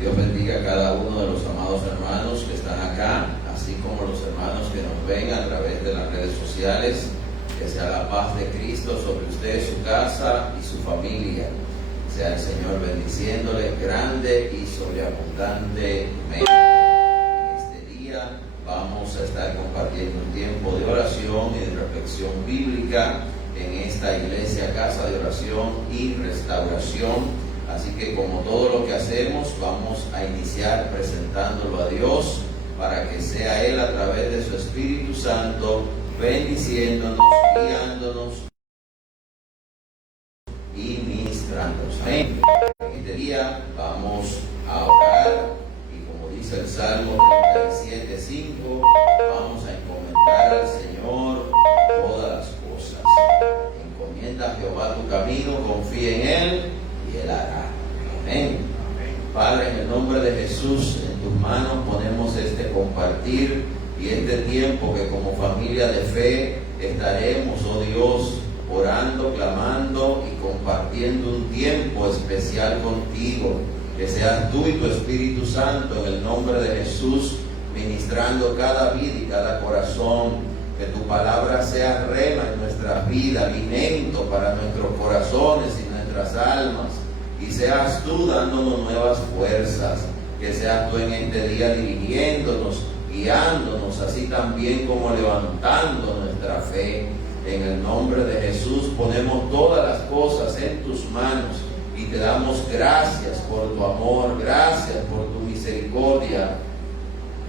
Dios bendiga a cada uno de los amados hermanos que están acá, así como los hermanos que nos ven a través de las redes sociales. Que sea la paz de Cristo sobre usted, su casa y su familia. Sea el Señor bendiciéndole grande y sobreabundantemente. En este día vamos a estar compartiendo un tiempo de oración y de reflexión bíblica en esta iglesia, Casa de Oración y Restauración. Así que como todo lo que hacemos, vamos a iniciar presentándolo a Dios para que sea Él a través de su Espíritu Santo bendiciéndonos, guiándonos y ministrándonos. Amén. En este día vamos a orar y como dice el Salmo 37:5, vamos a encomendar al Señor todas las cosas. Encomienda a Jehová tu camino, confía en Él y Él hará. Amén. Padre, en el nombre de Jesús, en tus manos ponemos este compartir y este tiempo que como familia de fe estaremos, oh Dios, orando, clamando y compartiendo un tiempo especial contigo. Que seas tú y tu Espíritu Santo en el nombre de Jesús ministrando cada vida y cada corazón. Que tu palabra sea rema en nuestras vidas, alimento para nuestros corazones y nuestras almas. Y seas tú dándonos nuevas fuerzas. Que seas tú en este día dirigiéndonos, guiándonos, así también como levantando nuestra fe. En el nombre de Jesús ponemos todas las cosas en tus manos y te damos gracias por tu amor, gracias por tu misericordia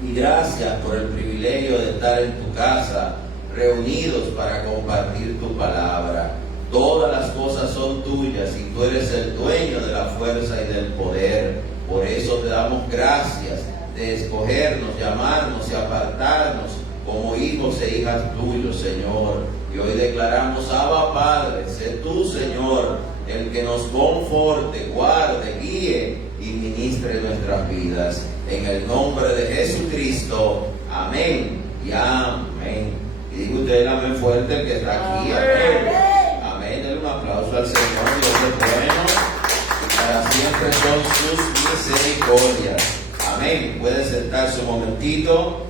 y gracias por el privilegio de estar en tu casa, reunidos para compartir tu palabra. Todas las cosas son tuyas y tú eres el dueño de la fuerza y del poder. Por eso te damos gracias de escogernos, llamarnos y apartarnos como hijos e hijas tuyos, Señor. Y hoy declaramos, Abba Padre, sé tú, Señor, el que nos conforte, guarde, guíe y ministre nuestras vidas. En el nombre de Jesucristo, amén y amén. Y diga usted el amén fuerte el que está aquí, amén. Amén, denle un aplauso al Señor, Dios es bueno y para siempre son sus misericordias. Amén. Puede sentarse un momentito.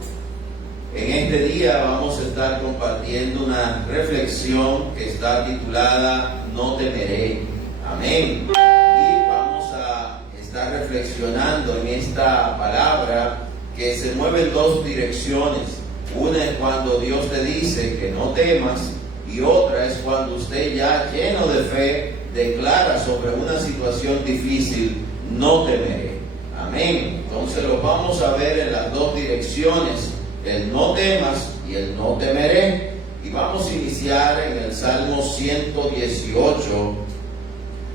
En este día vamos a estar compartiendo una reflexión que está titulada No temeré. Amén. Y vamos a estar reflexionando en esta palabra que se mueve en dos direcciones. Una es cuando Dios te dice que no temas y otra es cuando usted ya lleno de fe declara sobre una situación difícil, no temeré. Amén. Entonces lo vamos a ver en las dos direcciones, el no temas y el no temeré. Y vamos a iniciar en el Salmo 118,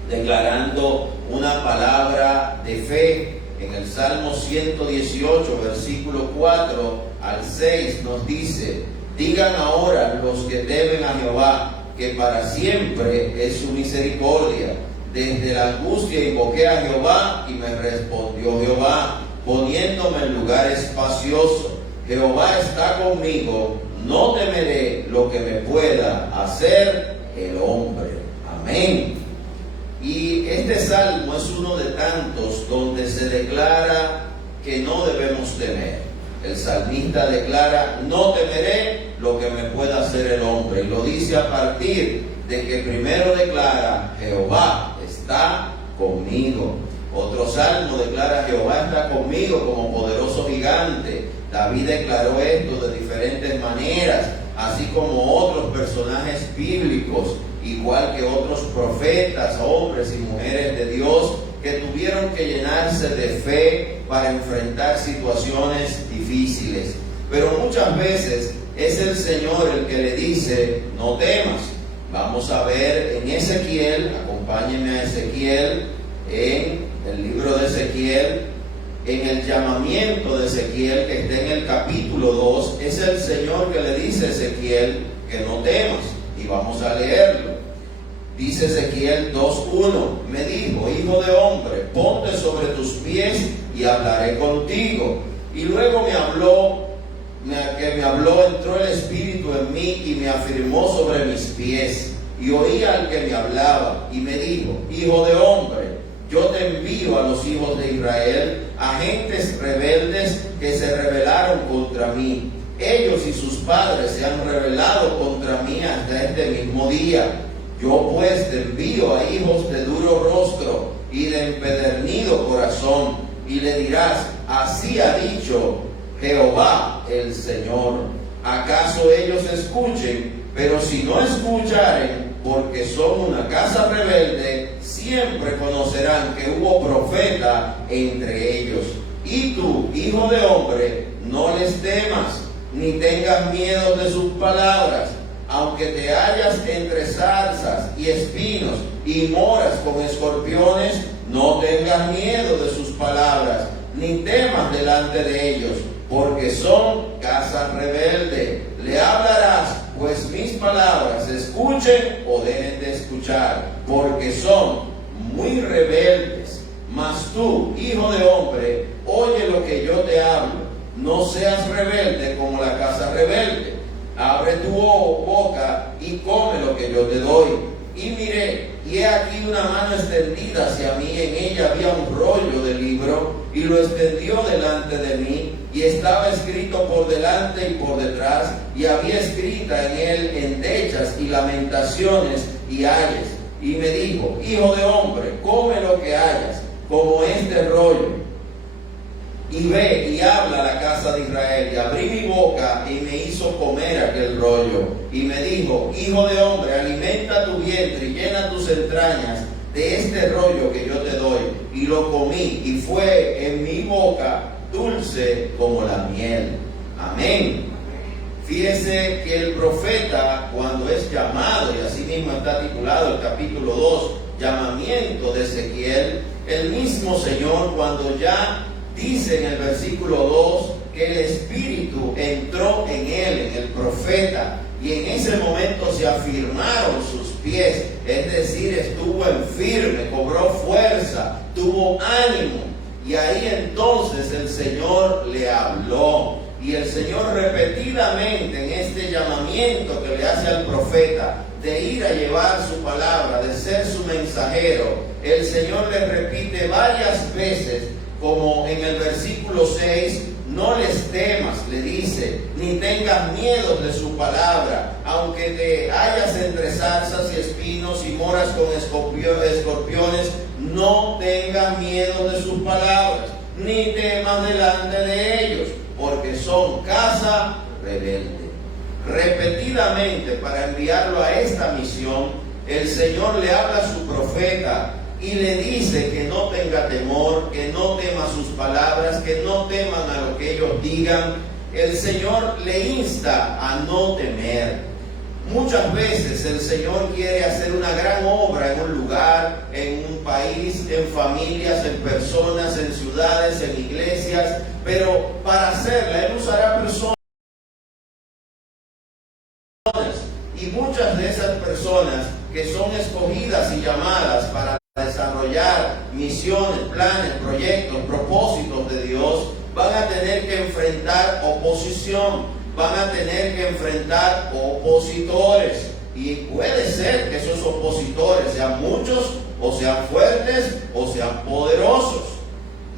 declarando una palabra de fe. En el Salmo 118, versículo 4 al 6 nos dice: digan ahora los que temen a Jehová, que para siempre es su misericordia. Desde la angustia invoqué a Jehová y me respondió Jehová, poniéndome en lugar espacioso. Jehová está conmigo, no temeré lo que me pueda hacer el hombre. Amén. Y este salmo es uno de tantos donde se declara que no debemos temer. El salmista declara, no temeré lo que me pueda hacer el hombre. Y lo dice a partir de que primero declara, Jehová está conmigo. Otro salmo declara, Jehová está conmigo como poderoso gigante. David declaró esto de diferentes maneras, así como otros personajes bíblicos, igual que otros profetas, hombres y mujeres de Dios que tuvieron que llenarse de fe para enfrentar situaciones difíciles. Pero muchas veces es el Señor el que le dice, no temas. Vamos a ver en Ezequiel, acompáñenme a Ezequiel, en el libro de Ezequiel, en el llamamiento de Ezequiel que está en el capítulo 2, es el Señor que le dice a Ezequiel que no temas. Y vamos a leerlo. Dice Ezequiel 2:1, me dijo, hijo de hombre, ponte sobre tus pies y hablaré contigo. Y luego me habló, entró el Espíritu en mí y me afirmó sobre mis pies. Y oí al que me hablaba y me dijo, hijo de hombre, yo te envío a los hijos de Israel, a gentes rebeldes que se rebelaron contra mí. Ellos y sus padres se han rebelado contra mí hasta este mismo día. Yo pues te envío a hijos de duro rostro y de empedernido corazón, y le dirás, así ha dicho Jehová el Señor. ¿Acaso ellos escuchen? Pero si no escucharen, porque son una casa rebelde, siempre conocerán que hubo profeta entre ellos. Y tú, hijo de hombre, no les temas, ni tengas miedo de sus palabras, aunque te hallas entre zarzas y espinos y moras con escorpiones, no tengas miedo de sus palabras, ni temas delante de ellos, porque son casa rebelde. Le hablarás, pues mis palabras escuchen o dejen de escuchar, porque son muy rebeldes. Mas tú, hijo de hombre, oye lo que yo te hablo. No seas rebelde como la casa rebelde. Abre tu boca y come lo que yo te doy. Y miré, y he aquí una mano extendida hacia mí, en ella había un rollo de libro, y lo extendió delante de mí, y estaba escrito por delante y por detrás, y había escrita en él endechas y lamentaciones y ayes. Y me dijo, hijo de hombre, come lo que hayas, como este rollo, y ve y habla a la casa de Israel. Y abrí mi boca y me hizo comer aquel rollo. Y me dijo, hijo de hombre, alimenta tu vientre y llena tus entrañas de este rollo que yo te doy. Y lo comí, y fue en mi boca dulce como la miel. Amén. Fíjese que el profeta, cuando es llamado, y así mismo está titulado el capítulo 2, llamamiento de Ezequiel, el mismo Señor, cuando ya dice en el versículo 2 que el Espíritu entró en él, en el profeta, y en ese momento se afirmaron sus pies, es decir, estuvo en firme, cobró fuerza, tuvo ánimo, y ahí entonces el Señor le habló. Y el Señor repetidamente en este llamamiento que le hace al profeta de ir a llevar su palabra, de ser su mensajero, el Señor le repite varias veces, como en el versículo 6, no les temas, le dice, ni tengas miedo de su palabra, aunque te hallas entre zarzas y espinos y moras con escorpiones, no tengas miedo de sus palabras, ni temas delante de ellos, porque son casa rebelde. Repetidamente, para enviarlo a esta misión, el Señor le habla a su profeta y le dice que no tenga temor, que no tema sus palabras, que no teman a lo que ellos digan. El Señor le insta a no temer. Muchas veces el Señor quiere hacer una gran obra en un lugar, en un país, en familias, en personas, en ciudades, en iglesias, pero para hacerla Él usará personas. Y muchas de esas personas que son escogidas y llamadas para desarrollar misiones, planes, proyectos, propósitos de Dios, van a tener que enfrentar oposición, van a tener que enfrentar opositores. Y puede ser que esos opositores sean muchos, o sean fuertes, o sean poderosos.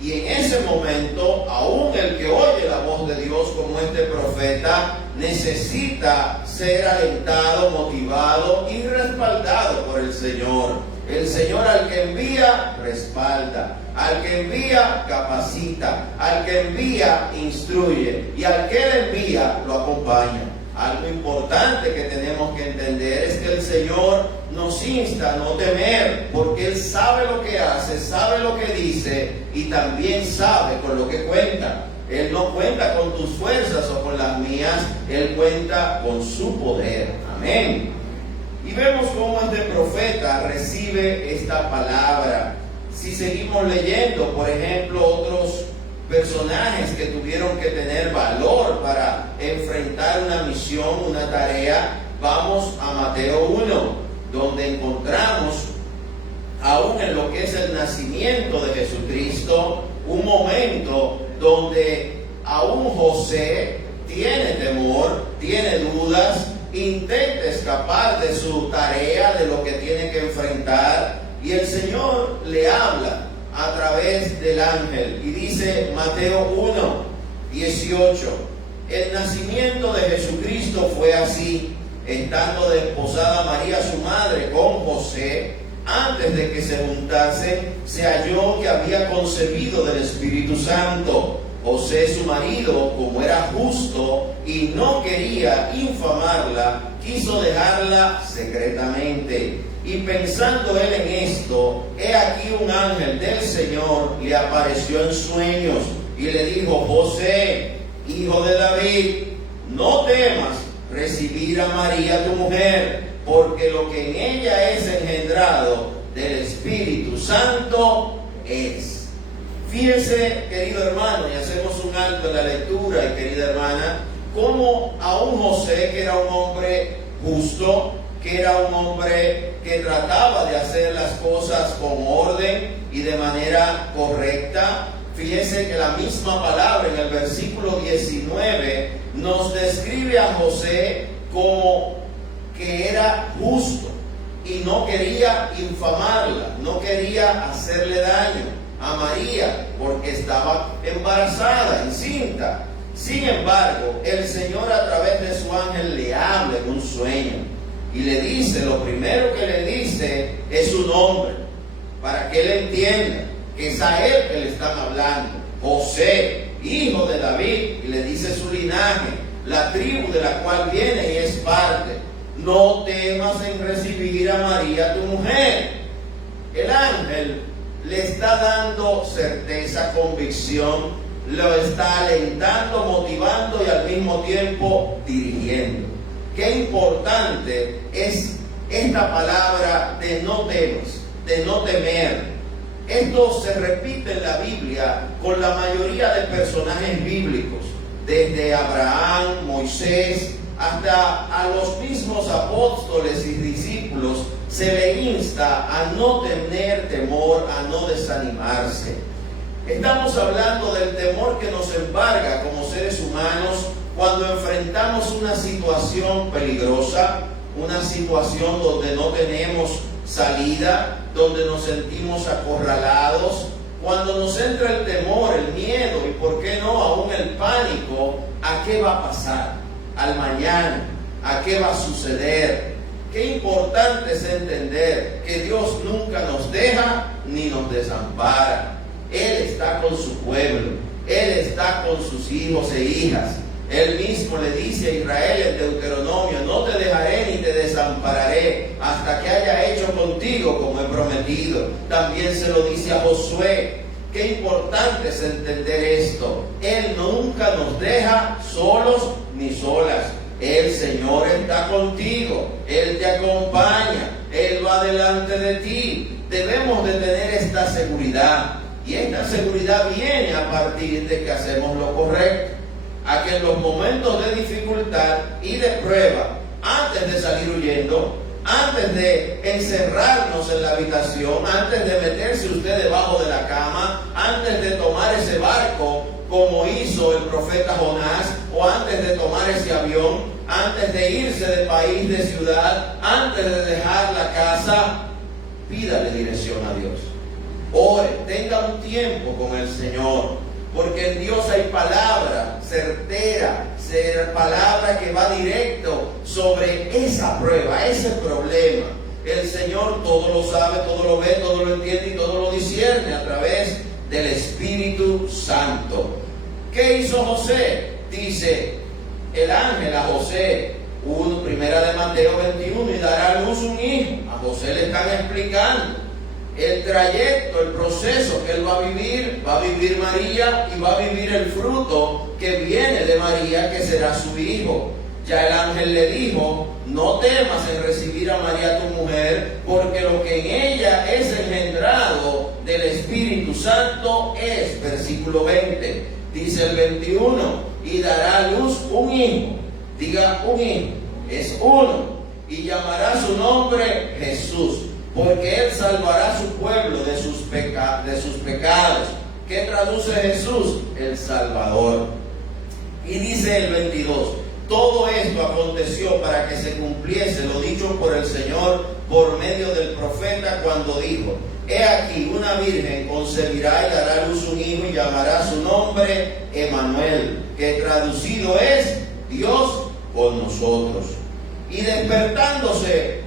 Y en ese momento, aún el que oye la voz de Dios como este profeta, necesita ser alentado, motivado y respaldado por el Señor. El Señor al que envía, respalda. Al que envía, capacita. Al que envía, instruye. Y al que le envía, lo acompaña. Algo importante que tenemos que entender es que el Señor nos insta a no temer, porque Él sabe lo que hace, sabe lo que dice y también sabe con lo que cuenta. Él no cuenta con tus fuerzas o con las mías, Él cuenta con su poder. Amén. Y vemos cómo este profeta recibe esta palabra. Si seguimos leyendo, por ejemplo, otros personajes que tuvieron que tener valor para enfrentar una misión, una tarea, vamos a Mateo 1, donde encontramos, aún en lo que es el nacimiento de Jesucristo, un momento donde aún José tiene temor, tiene dudas, intenta escapar de su tarea, de lo que tiene que enfrentar, y el Señor le habla a través del ángel. Y dice Mateo 1:18, el nacimiento de Jesucristo fue así: estando desposada María su madre con José, antes de que se juntase, se halló que había concebido del Espíritu Santo. José su marido, como era justo y no quería infamarla, quiso dejarla secretamente. Y pensando él en esto, he aquí un ángel del Señor le apareció en sueños y le dijo: José, hijo de David, no temas recibir a María tu mujer, porque lo que en ella es engendrado del Espíritu Santo es. Fíjense, querido hermano, y hacemos un alto en la lectura, y querida hermana, como a un José, que era un hombre justo, que era un hombre que trataba de hacer las cosas con orden y de manera correcta. Fíjense que la misma palabra en el versículo 19 nos describe a José como que era justo y no quería infamarla, no quería hacerle daño a María porque estaba embarazada, encinta. Sin embargo, el Señor a través de su ángel le habla en un sueño y le dice, lo primero que le dice es su nombre, para que él entienda que es a él que le están hablando: José, hijo de David, y le dice su linaje, la tribu de la cual viene y es parte. No temas en recibir a María tu mujer. El ángel le está dando certeza, convicción, lo está alentando, motivando y al mismo tiempo dirigiendo. Qué importante es esta palabra de no temas, de no temer. Esto se repite en la Biblia con la mayoría de personajes bíblicos, desde Abraham, Moisés, hasta a los mismos apóstoles y discípulos. Se le insta a no tener temor, a no desanimarse. Estamos hablando del temor que nos embarga como seres humanos cuando enfrentamos una situación peligrosa, una situación donde no tenemos salida, donde nos sentimos acorralados, cuando nos entra el temor, el miedo y, por qué no, aún el pánico. ¿A qué va a pasar? Al mañana, ¿a qué va a suceder? Qué importante es entender que Dios nunca nos deja ni nos desampara. Él está con su pueblo, Él está con sus hijos e hijas. Él mismo le dice a Israel en Deuteronomio: no te dejaré ni te desampararé hasta que haya hecho contigo como he prometido. También se lo dice a Josué. Qué importante es entender esto. Él nunca nos deja solos ni solas. El Señor está contigo, Él te acompaña, Él va delante de ti. Debemos de tener esta seguridad, y esta seguridad viene a partir de que hacemos lo correcto, a que en los momentos de dificultad y de prueba, antes de salir huyendo, antes de encerrarnos en la habitación, antes de meterse usted debajo de la cama, antes de tomar ese barco como hizo el profeta Jonás, o antes de tomar ese avión, antes de irse de país, de ciudad, antes de dejar la casa, pídale dirección a Dios. Ore, tenga un tiempo con el Señor, porque en Dios hay palabra certera, palabra que va directo sobre esa prueba, ese problema. El Señor todo lo sabe, todo lo ve, todo lo entiende y todo lo discierne a través del Espíritu Santo. ¿Qué hizo José? Dice el ángel a José, primera de Mateo 21, y dará a luz un hijo. A José le están explicando el trayecto, el proceso que él va a vivir María, y va a vivir el fruto que viene de María, que será su hijo. Ya el ángel le dijo: no temas en recibir a María tu mujer, porque lo que en ella es engendrado del Espíritu Santo es, versículo 20, dice el 21, y dará a luz un hijo. Diga un hijo, es uno, y llamará su nombre Jesús, porque él salvará a su pueblo de sus pecados. ¿Qué traduce Jesús? El Salvador. Y dice el 22, Todo esto aconteció para que se cumpliese lo dicho por el Señor por medio del profeta cuando dijo: He aquí, una virgen concebirá y dará a luz un hijo y llamará su nombre Emmanuel, que traducido es Dios con nosotros. Y despertándose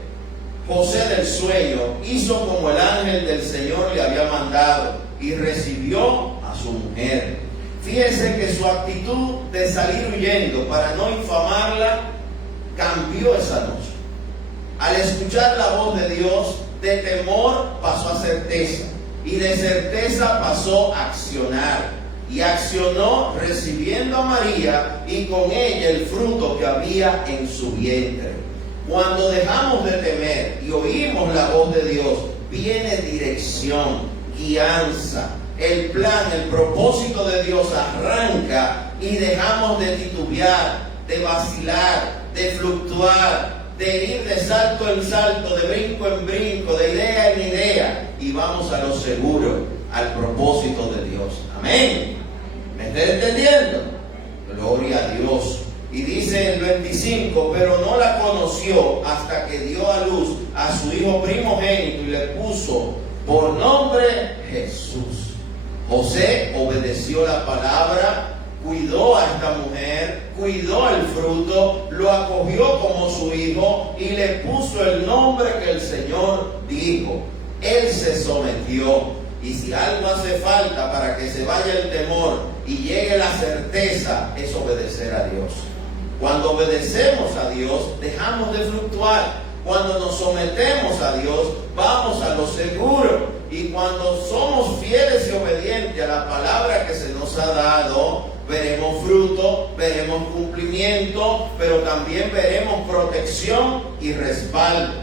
José del sueño, hizo como el ángel del Señor le había mandado y recibió a su mujer. Fíjense que su actitud de salir huyendo para no infamarla cambió esa noche. Al escuchar la voz de Dios, de temor pasó a certeza, y de certeza pasó a accionar, y accionó recibiendo a María y con ella el fruto que había en su vientre. Cuando dejamos de temer y oímos la voz de Dios, viene dirección, guianza. El plan, el propósito de Dios arranca y dejamos de titubear, de vacilar, de fluctuar, de ir de salto en salto, de brinco en brinco, de idea en idea, y vamos a lo seguro, al propósito de Dios. Amén. ¿Me está entendiendo? Gloria a Dios. Y dice el 25, pero no la conoció hasta que dio a luz a su hijo primogénito y le puso por nombre Jesús. José obedeció la palabra, cuidó a esta mujer, cuidó el fruto, lo acogió como su hijo y le puso el nombre que el Señor dijo. Él se sometió. Y si algo hace falta para que se vaya el temor y llegue la certeza, es obedecer a Dios. Cuando obedecemos a Dios, dejamos de fluctuar. Cuando nos sometemos a Dios, vamos a lo seguro. Y cuando somos fieles y obedientes a la palabra que se nos ha dado, veremos fruto, veremos cumplimiento, pero también veremos protección y respaldo.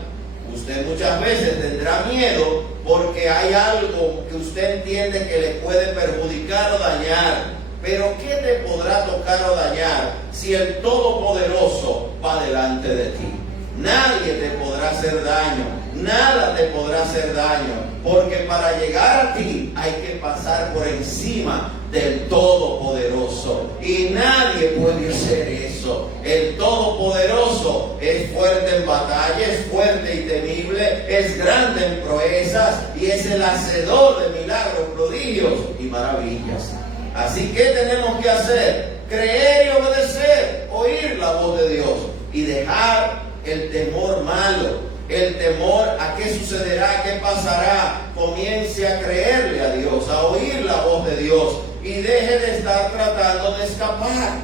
Usted muchas veces tendrá miedo porque hay algo que usted entiende que le puede perjudicar o dañar. Pero ¿qué te podrá tocar o dañar si el Todopoderoso va delante de ti? Nadie te podrá hacer daño, nada te podrá hacer daño, porque para llegar a ti hay que pasar por encima del Todopoderoso, y nadie puede hacer eso. El Todopoderoso es fuerte en batalla, es fuerte y temible, es grande en proezas y es el hacedor de milagros, prodigios y maravillas. Así que tenemos que hacer, creer y obedecer, oír la voz de Dios y dejar el temor malo, el temor a qué sucederá, qué pasará. Comience a creerle a Dios, a oír la voz de Dios y deje de estar tratando de escapar.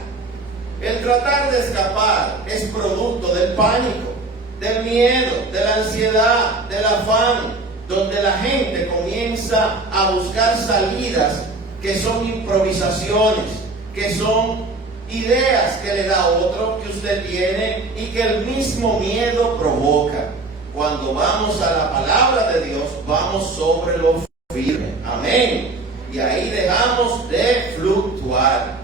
El tratar de escapar es producto del pánico, del miedo, de la ansiedad, del afán, donde la gente comienza a buscar salidas que son improvisaciones, que son ideas que le da otro que usted tiene y que el mismo miedo provoca. Cuando vamos a la palabra de Dios, vamos sobre lo firme. Amén. Y ahí dejamos de fluctuar.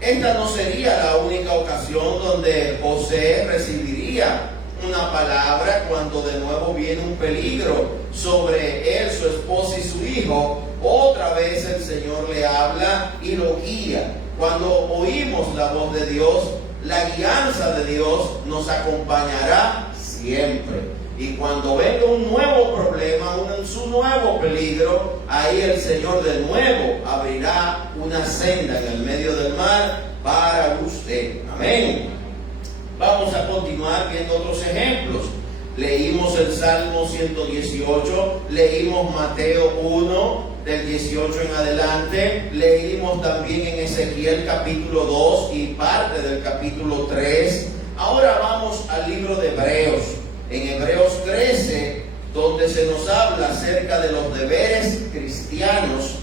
Esta no sería la única ocasión donde José recibiría una palabra cuando de nuevo viene un peligro sobre él, su esposa y su hijo. Otra vez el Señor le habla y lo guía. Cuando oímos la voz de Dios, la guianza de Dios nos acompañará siempre. Y cuando venga un nuevo problema, su nuevo peligro, ahí el Señor de nuevo abrirá una senda en el medio del mar para usted. Amén. Vamos a continuar viendo otros ejemplos. Leímos el Salmo 118, leímos Mateo 1, del 18 en adelante, leímos también en Ezequiel capítulo 2 y parte del capítulo 3. Ahora vamos al libro de Hebreos. En Hebreos 13, donde se nos habla acerca de los deberes cristianos,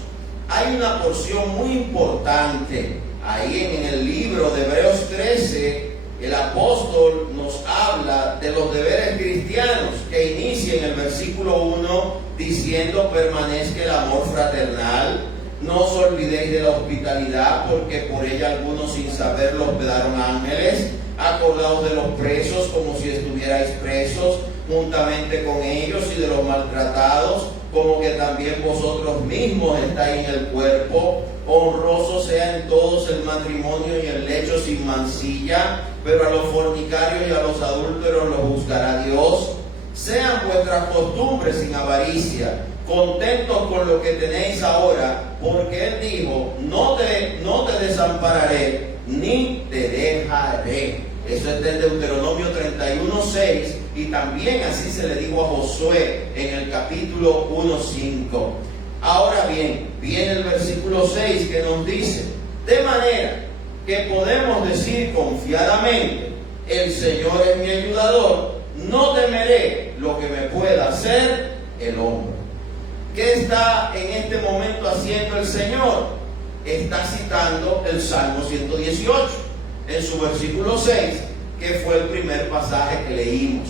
hay una porción muy importante. Ahí en el libro de Hebreos 13, el apóstol nos habla de los deberes cristianos, que inicia en el versículo 1 diciendo: permanezca el amor fraternal, no os olvidéis de la hospitalidad, porque por ella algunos sin saberlo hospedaron ángeles. Acordaos de los presos como si estuvierais presos juntamente con ellos, y de los maltratados como que también vosotros mismos estáis en el cuerpo. Honroso sea en todos el matrimonio y el lecho sin mancilla, pero a los fornicarios y a los adúlteros los juzgará Dios. Sean vuestras costumbres sin avaricia, contentos con lo que tenéis ahora, porque Él dijo, no te desampararé, ni te dejaré. Eso es del Deuteronomio 31:6, y también así se le dijo a Josué en el capítulo 1:5. Ahora bien, viene el versículo 6 que nos dice, de manera que podemos decir confiadamente, el Señor es mi ayudador, no temeré lo que me pueda hacer el hombre. ¿Qué está en este momento haciendo el Señor? Está citando el Salmo 118 en su versículo 6, que fue el primer pasaje que leímos.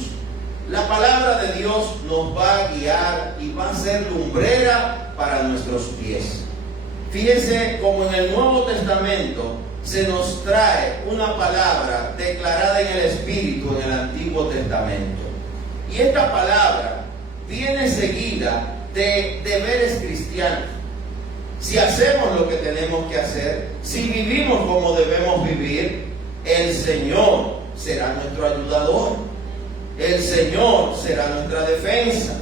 La palabra de Dios nos va a guiar y va a ser lumbrera para nuestros pies. Fíjense cómo en el Nuevo Testamento se nos trae una palabra declarada en el Espíritu en el Antiguo Testamento. Y esta palabra viene seguida de deberes cristianos. Si hacemos lo que tenemos que hacer, si vivimos como debemos vivir, el Señor será nuestro ayudador. El Señor será nuestra defensa.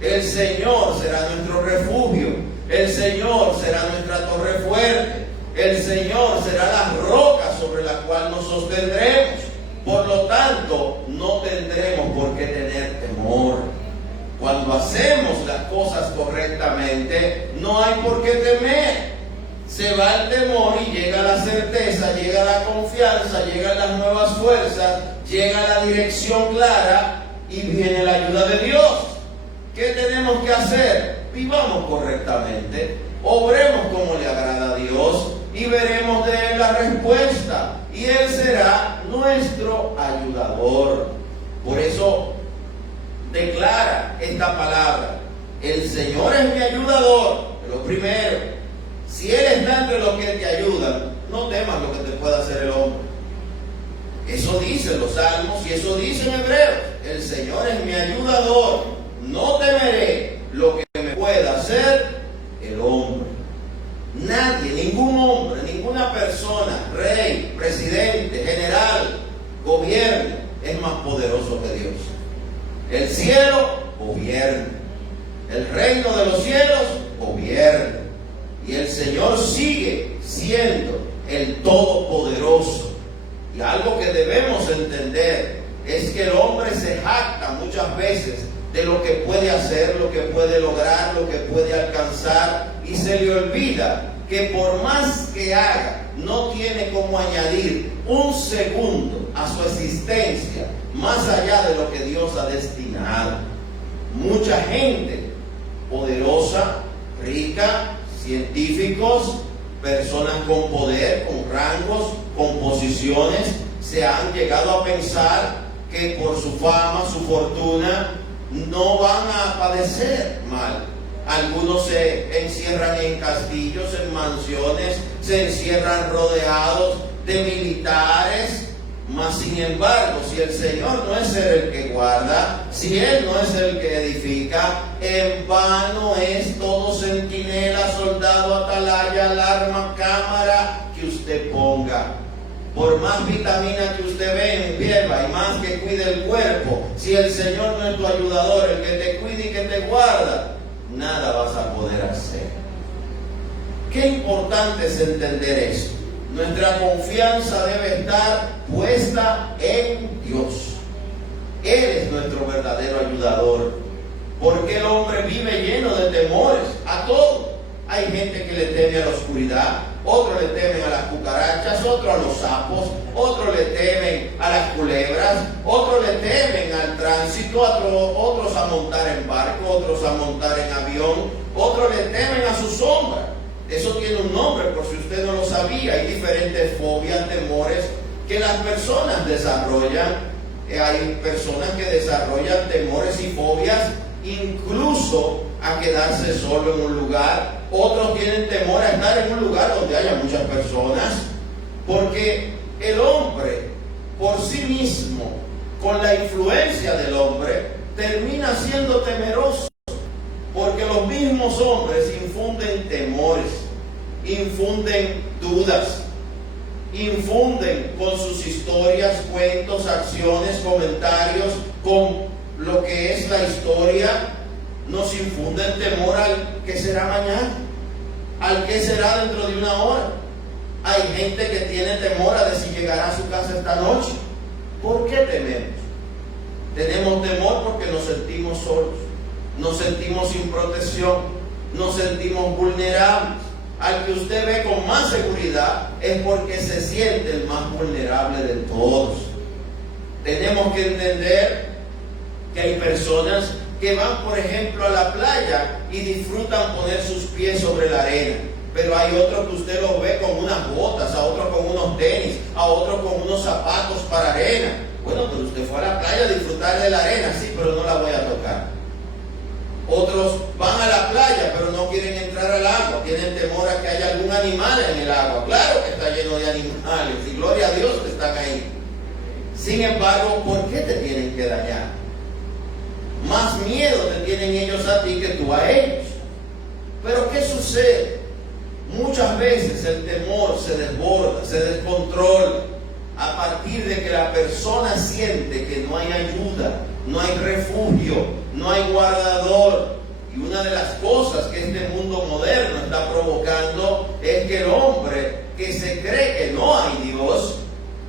El Señor será nuestro refugio. El Señor será nuestra torre fuerte. El Señor será la roca sobre la cual nos sostendremos. Por lo tanto, no tendremos por qué tener temor. Cuando hacemos las cosas correctamente, no hay por qué temer. Se va el temor y llega la certeza, llega la confianza, llegan las nuevas fuerzas, llega la dirección clara y viene la ayuda de Dios. ¿Qué tenemos que hacer? Vivamos correctamente, obremos como le agrada a Dios y veremos de Él la respuesta. Y Él será nuestro ayudador. Por eso declara esta palabra: el Señor es mi ayudador. Lo primero, si Él está entre los que te ayudan, no temas lo que te pueda hacer el hombre. Eso dicen los salmos y eso dice en Hebreos: el Señor es mi ayudador, no temeré lo que me pueda hacer el hombre. Nadie, ningún hombre, ninguna persona, rey, presidente, general, gobierno, es más poderoso que Dios. El cielo gobierna, el reino de los cielos gobierna, y el Señor sigue siendo el Todopoderoso. Y algo que debemos entender es que el hombre se jacta muchas veces de lo que puede hacer, lo que puede lograr, lo que puede alcanzar, y se le olvida que por más que haga, no tiene como añadir un segundo a su existencia más allá de lo que Dios ha destinado. Mucha gente poderosa, rica, científicos, personas con poder, con rangos, con posiciones, se han llegado a pensar que por su fama, su fortuna, no van a padecer mal. Algunos se encierran en castillos, en mansiones, se encierran rodeados de militares. Mas sin embargo, si el Señor no es el que guarda, si Él no es el que edifica, en vano es todo centinela, soldado, atalaya, alarma, cámara que usted ponga. Por más vitamina que usted beba y más que cuide el cuerpo, si el Señor no es tu ayudador, el que te cuida y que te guarda, nada vas a poder hacer. Qué importante es entender esto. Nuestra confianza debe estar puesta en Dios. Él es nuestro verdadero ayudador. Porque el hombre vive lleno de temores a todo. Hay gente que le teme a la oscuridad, otros le temen a las cucarachas, otros a los sapos, otros le temen a las culebras, otros le temen al tránsito, otros a montar en barco, otros a montar en avión, otros le temen a su sombra. Eso tiene un nombre, por si usted no lo sabía. Hay diferentes fobias, temores que las personas desarrollan. Hay personas que desarrollan temores y fobias incluso a quedarse solo en un lugar. Otros tienen temor a estar en un lugar donde haya muchas personas, porque el hombre por sí mismo, con la influencia del hombre, termina siendo temeroso, porque los mismos hombres infunden temores, infunden dudas. infunden con sus historias, cuentos, acciones, comentarios, con lo que es la historia, nos infunden temor al que será mañana, al que será dentro de una hora. Hay gente que tiene temor a de si llegará a su casa esta noche. ¿Por qué tememos? Tenemos temor porque nos sentimos solos, nos sentimos sin protección, nos sentimos vulnerables. Al que usted ve con más seguridad es porque se siente el más vulnerable de todos. Tenemos que entender que hay personas que van, por ejemplo, a la playa y disfrutan poner sus pies sobre la arena. Pero hay otros que usted los ve con unas botas, a otros con unos tenis, a otros con unos zapatos para arena. Bueno, pero usted fue a la playa a disfrutar de la arena, sí, pero no la voy a tocar. Otros van a la playa, pero no quieren entrar al agua, tienen temor a que haya algún animal en el agua. Claro que está lleno de animales, y gloria a Dios que están ahí. Sin embargo, ¿por qué te tienen que dañar? Más miedo te tienen ellos a ti que tú a ellos. Pero ¿qué sucede? Muchas veces el temor se desborda, se descontrola a partir de que la persona siente que no hay ayuda, no hay refugio, no hay guardador. Y una de las cosas que este mundo moderno está provocando es que el hombre que se cree que no hay Dios,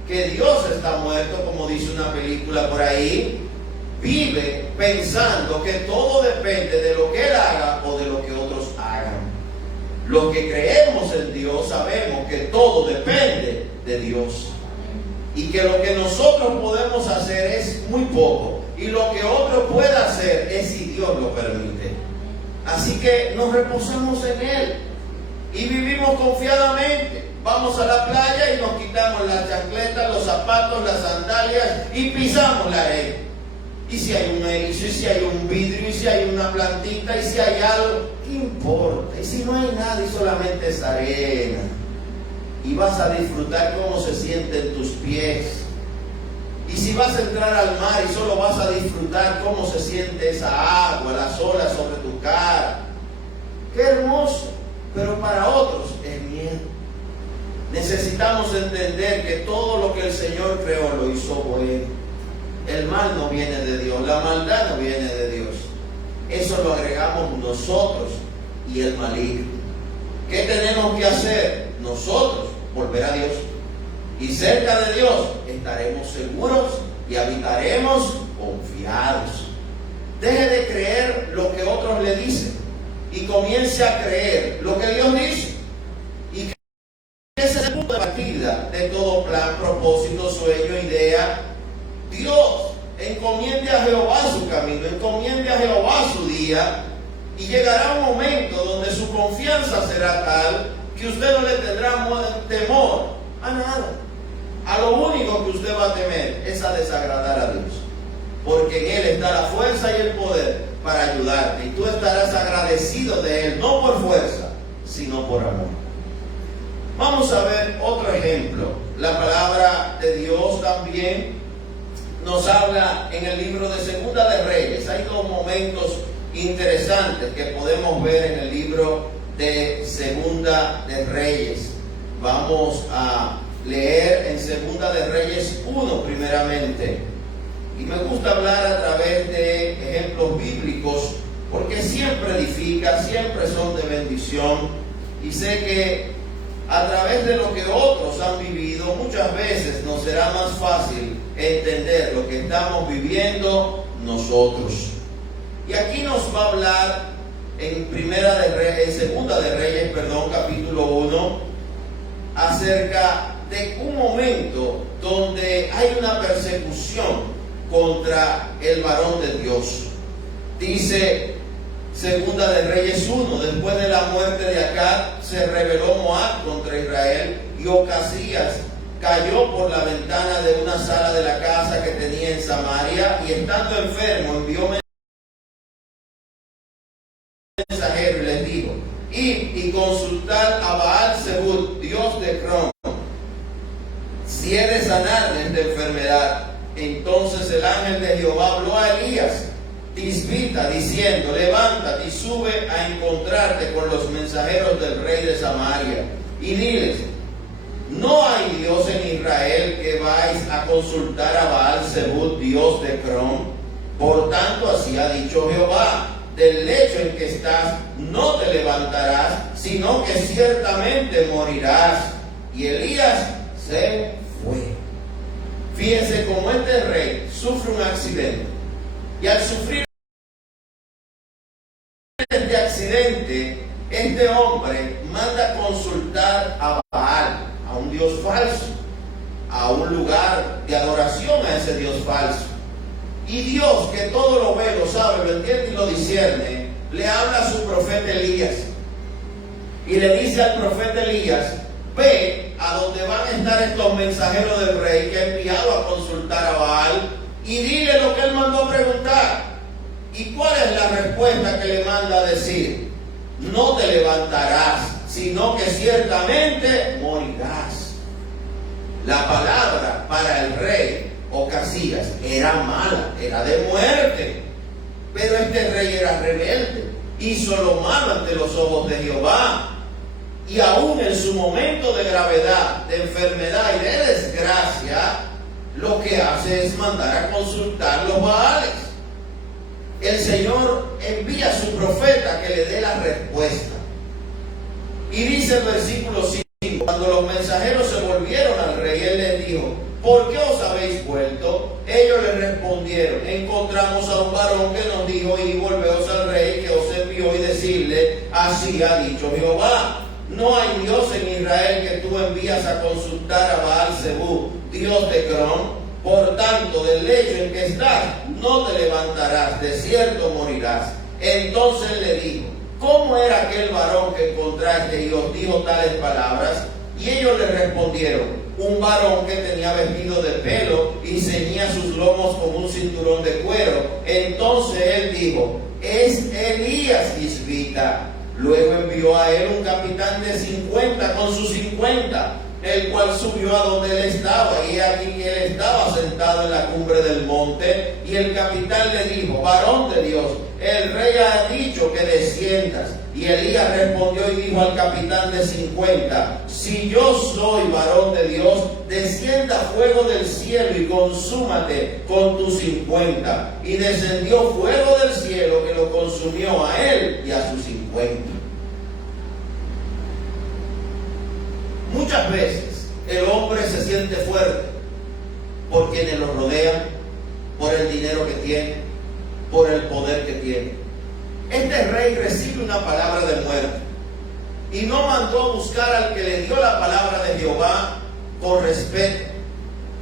que Dios está muerto, como dice una película por ahí, vive pensando que todo depende de lo que él haga o de lo que otros hagan. Los que creemos en Dios sabemos que todo depende de Dios y que lo que nosotros podemos hacer es muy poco y lo que otro pueda hacer es si Dios lo permite. Así que nos reposamos en Él y vivimos confiadamente. Vamos a la playa y nos quitamos las chancletas, los zapatos, las sandalias y pisamos la arena. Y si hay un erizo, y si hay un vidrio, y si hay una plantita, y si hay algo, ¿qué importa? Y si no hay nada y solamente es arena. Y vas a disfrutar cómo se sienten tus pies. Y si vas a entrar al mar y solo vas a disfrutar cómo se siente esa agua, las olas sobre tu cara. ¡Qué hermoso! Pero para otros es miedo. Necesitamos entender que todo lo que el Señor creó lo hizo bueno. El mal no viene de Dios, la maldad no viene de Dios. Eso lo agregamos nosotros y el maligno. ¿Qué tenemos que hacer? Nosotros volver a Dios. Y cerca de Dios estaremos seguros y habitaremos confiados. Deje de creer lo que otros le dicen y comience a creer lo que Dios dice. Y que ese es el punto de partida de todo plan, propósito, sueño, idea. Dios encomiende a Jehová su camino, encomiende a Jehová su día, y llegará un momento donde su confianza será tal que usted no le tendrá temor a nada. A lo único que usted va a temer es a desagradar a Dios, porque en Él está la fuerza y el poder para ayudarte, y tú estarás agradecido de Él, no por fuerza, sino por amor. Vamos a ver otro ejemplo. La palabra de Dios también nos habla en el libro de Segunda de Reyes. Hay dos momentos interesantes que podemos ver en el libro de Segunda de Reyes. Vamos a leer en Segunda de Reyes 1 primeramente. Y me gusta hablar a través de ejemplos bíblicos porque siempre edifica, siempre son de bendición. Y sé que a través de lo que otros han vivido, muchas veces nos será más fácil entender lo que estamos viviendo nosotros. Y aquí nos va a hablar en Segunda de Reyes, capítulo 1, acerca de un momento donde hay una persecución contra el varón de Dios. Dice Segunda de Reyes 1, después de la muerte de Acab, se rebeló Moab contra Israel, y Ocasías cayó por la ventana de una sala de la casa que tenía en Samaria, y estando enfermo envió mensajero y les dijo: id y consultad a Baal-zebub, dios de Crom, si he de sanarle esta enfermedad. Entonces el ángel de Jehová habló a Elías Tisbita, diciendo: levántate y sube a encontrarte con los mensajeros del rey de Samaria, y diles: ¿no hay Dios en Israel que vais a consultar a Baal-Zebub, Dios de Crom? Por tanto, así ha dicho Jehová, del lecho en que estás no te levantarás, sino que ciertamente morirás. Y Elías se fue. Fíjense cómo este rey sufre un accidente. Y al sufrir este accidente, este hombre manda consultar a Baal, a un dios falso, a un lugar de adoración a ese dios falso. Y Dios, que todo lo ve, lo sabe, lo entiende y lo discierne, le habla a su profeta Elías. Y le dice al profeta Elías: ve a donde van a estar estos mensajeros del rey que ha enviado a consultar a Baal, y dile lo que él mandó a preguntar. ¿Y cuál es la respuesta que le manda a decir? No te levantarás, sino que ciertamente morirás. La palabra para el rey Ocasías era mala, era de muerte. Pero este rey era rebelde, hizo lo malo ante los ojos de Jehová. Y aún en su momento de gravedad, de enfermedad y de desgracia, lo que hace es mandar a consultar los Baales. El Señor envía a su profeta que le dé la respuesta. Y dice el versículo 5, cuando los mensajeros se volvieron al rey, él les dijo: ¿por qué os habéis vuelto? Ellos le respondieron: encontramos a un varón que nos dijo: y volveos al rey que os envió, y decirle: así ha dicho Jehová, no hay Dios en Israel que tú envías a consultar a Baal-Zebub, Dios de Crom. Por tanto, del lecho en que estás no te levantarás, de cierto morirás. Entonces le dijo: ¿cómo era aquel varón que encontraste y os dijo tales palabras? Y ellos le respondieron: un varón que tenía vestido de pelo y ceñía sus lomos con un cinturón de cuero. Entonces él dijo: es Elías Tisbita. Luego envió a él un capitán de 50 con sus 50, el cual subió a donde él estaba, y aquí que él estaba sentado en la cumbre del monte. Y el capitán le dijo: varón de Dios, el rey ha dicho que desciendas. Y Elías respondió y dijo al capitán de 50: si yo soy varón de Dios, descienda fuego del cielo y consúmate con tus 50. Y descendió fuego del cielo que lo consumió a él y a sus 50. Muchas veces el hombre se siente fuerte por quienes lo rodean, por el dinero que tiene, por el poder que tiene. Este rey recibe una palabra de muerte y no mandó a buscar al que le dio la palabra de Jehová con respeto.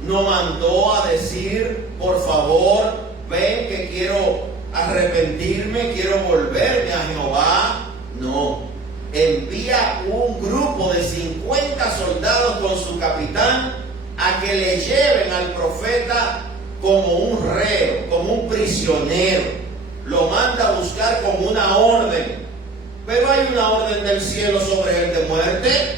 No mandó a decir: por favor, ven que quiero arrepentirme, quiero volverme a Jehová. No. Envía un grupo de 50 soldados con su capitán a que le lleven al profeta como un reo, como un prisionero. Lo manda a buscar como una orden. Pero hay una orden del cielo sobre él de muerte.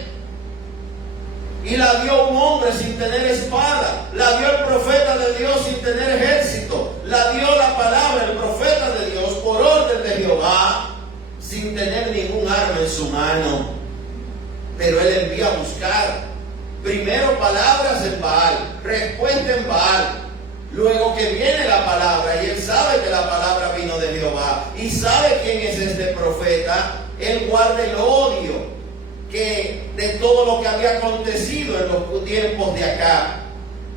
Y la dio un hombre sin tener espada. La dio el profeta de Dios sin tener ejército. La dio la palabra, el profeta de Dios, por orden de Jehová, sin tener ningún arma en su mano. Pero él envía a buscar primero palabras en Baal, respuesta en Baal. Luego que viene la palabra, y él sabe que la palabra vino de Jehová, y sabe quién es este profeta, él guarda el odio que de todo lo que había acontecido en los tiempos de acá.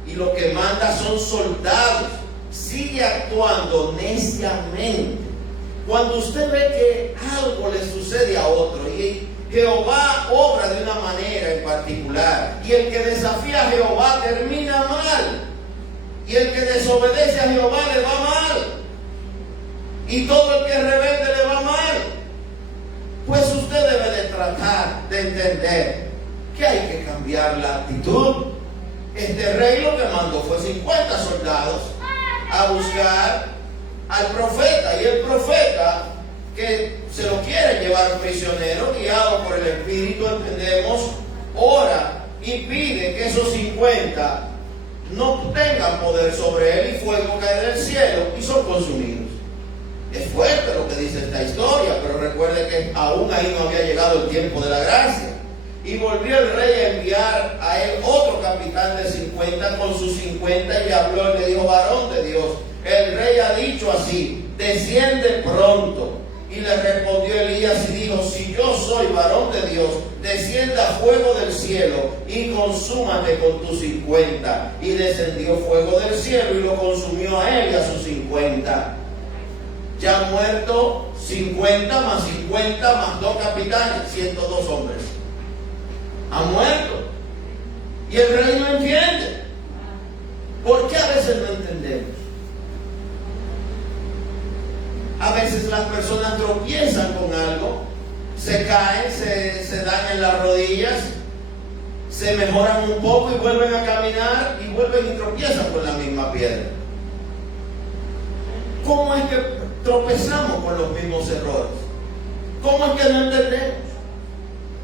Y lo que manda son soldados. Sigue actuando neciamente. Cuando usted ve que algo le sucede a otro y Jehová obra de una manera en particular, y el que desafía a Jehová termina mal, y el que desobedece a Jehová le va mal, y todo el que es rebelde le va mal, pues usted debe de tratar de entender que hay que cambiar la actitud. Este rey lo que mandó fue 50 soldados a buscar al profeta, y el profeta, que se lo quiere llevar prisionero, guiado por el Espíritu, entendemos, ora y pide que esos 50 no tengan poder sobre él, y fuego cae del cielo y son consumidos. Es fuerte lo que dice esta historia, pero recuerde que aún ahí no había llegado el tiempo de la gracia. Y Y volvió el rey a enviar a él otro capitán de 50 con sus 50 y le habló y le dijo: varón de Dios, el rey ha dicho así, desciende pronto. Y le respondió Elías y dijo: si yo soy varón de Dios, descienda fuego del cielo y consúmate con tus 50. Y descendió fuego del cielo y lo consumió a él y a sus 50. Ya muerto 50 más 50 más 2 capitanes, 102 hombres. Ha muerto. Y el rey no entiende. ¿Por qué a veces no entendemos? A veces las personas tropiezan con algo, se caen, se dañan las rodillas, se mejoran un poco y vuelven a caminar y vuelven y tropiezan con la misma piedra. ¿Cómo es que tropezamos con los mismos errores? ¿Cómo es que no entendemos?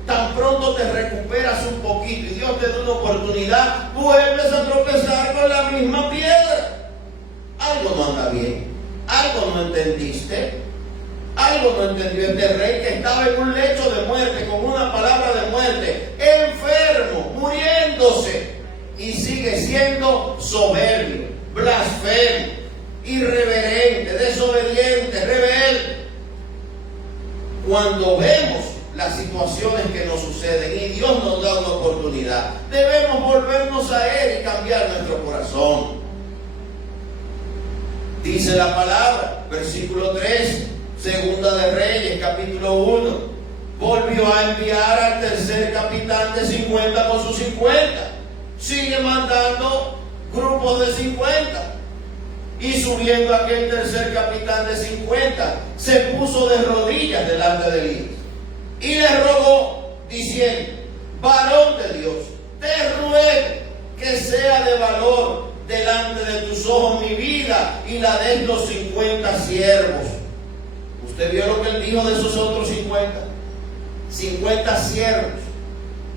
Tan pronto te recuperas un poquito y Dios te da una oportunidad, vuelves a tropezar con la misma piedra. Algo no anda bien. Algo no entendiste, algo no entendió este rey que estaba en un lecho de muerte, con una palabra de muerte, enfermo, muriéndose, y sigue siendo soberbio, blasfemo, irreverente, desobediente, rebelde. Cuando vemos las situaciones que nos suceden y Dios nos da una oportunidad, debemos volvernos a Él y cambiar nuestro corazón. Dice la palabra, versículo 3, Segunda de Reyes, capítulo 1. Volvió a enviar al tercer capitán de 50 con sus 50. Sigue mandando grupos de 50. Y subiendo aquel tercer capitán de 50, se puso de rodillas delante de Elías. Y le rogó, diciendo: varón de Dios, te ruego que sea de valor delante de tus ojos mi vida y la de estos 50 siervos. ¿Usted vio lo que él dijo de esos otros 50? 50 siervos.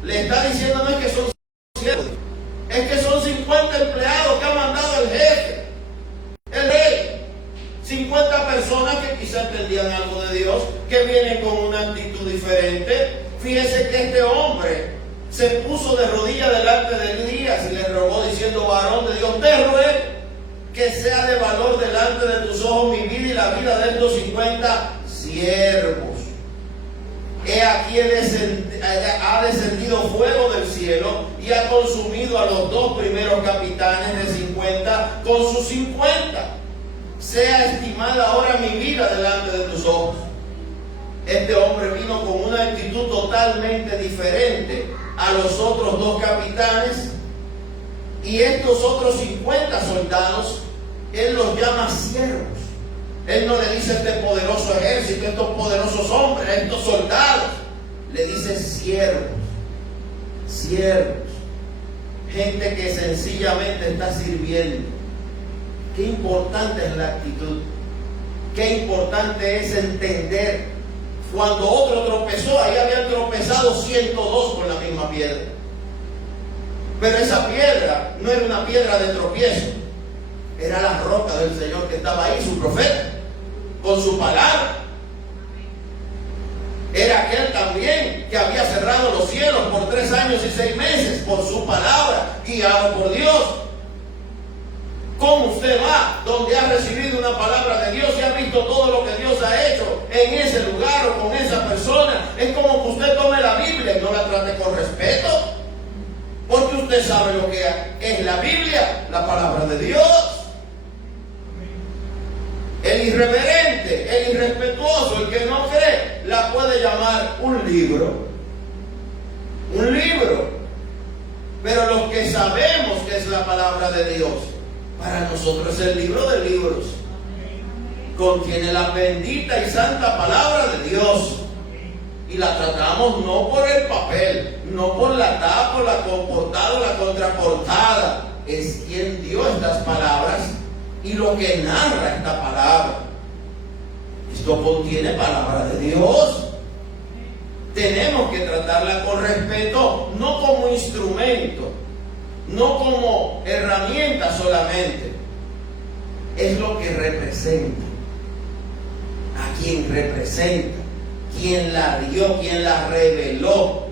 Le está diciendo no es que son siervos, es que son 50 empleados que ha mandado el jefe, el rey. 50 personas que quizás entendían algo de Dios, que vienen con una actitud diferente. Fíjese que este hombre se puso de rodillas delante de Elías y le rogó diciendo: varón de Dios, te ruego que sea de valor delante de tus ojos mi vida y la vida de estos 50 siervos. He aquí ha descendido fuego del cielo y ha consumido a los 2 primeros capitanes de 50 con sus 50. Sea estimada ahora mi vida delante de tus ojos. Este hombre vino con una actitud totalmente diferente a los otros 2 capitanes, y estos otros 50 soldados él los llama siervos. Él no le dice este poderoso ejército, estos poderosos hombres, estos soldados. Le dice siervos. Siervos. Gente que sencillamente está sirviendo. Qué importante es la actitud. Qué importante es entender. Cuando otro tropezó, ahí habían tropezado 102 con la misma piedra. Pero esa piedra no era una piedra de tropiezo. Era la roca del Señor que estaba ahí, su profeta, con su palabra. Era aquel también que había cerrado los cielos por 3 años y 6 meses por su palabra, guiado por Dios. ¿Cómo usted va donde ha recibido una palabra de Dios y ha visto todo lo que Dios ha hecho en ese lugar o con esa persona? Es como que usted tome la Biblia y no la trate con respeto, porque usted sabe lo que es la Biblia, la palabra de Dios. El irreverente, el irrespetuoso, el que no cree, la puede llamar un libro. Un libro. Pero los que sabemos que es la palabra de Dios, para nosotros es el libro de libros. Contiene la bendita y santa palabra de Dios. Y la tratamos no por el papel, no por la tapa, la comportada, la contraportada. Es quien dio estas palabras y lo que narra esta palabra. Esto contiene palabra de Dios. Tenemos que tratarla con respeto, no como instrumento, no como herramienta solamente. Es lo que representa. A quien representa, quien la dio, quien la reveló.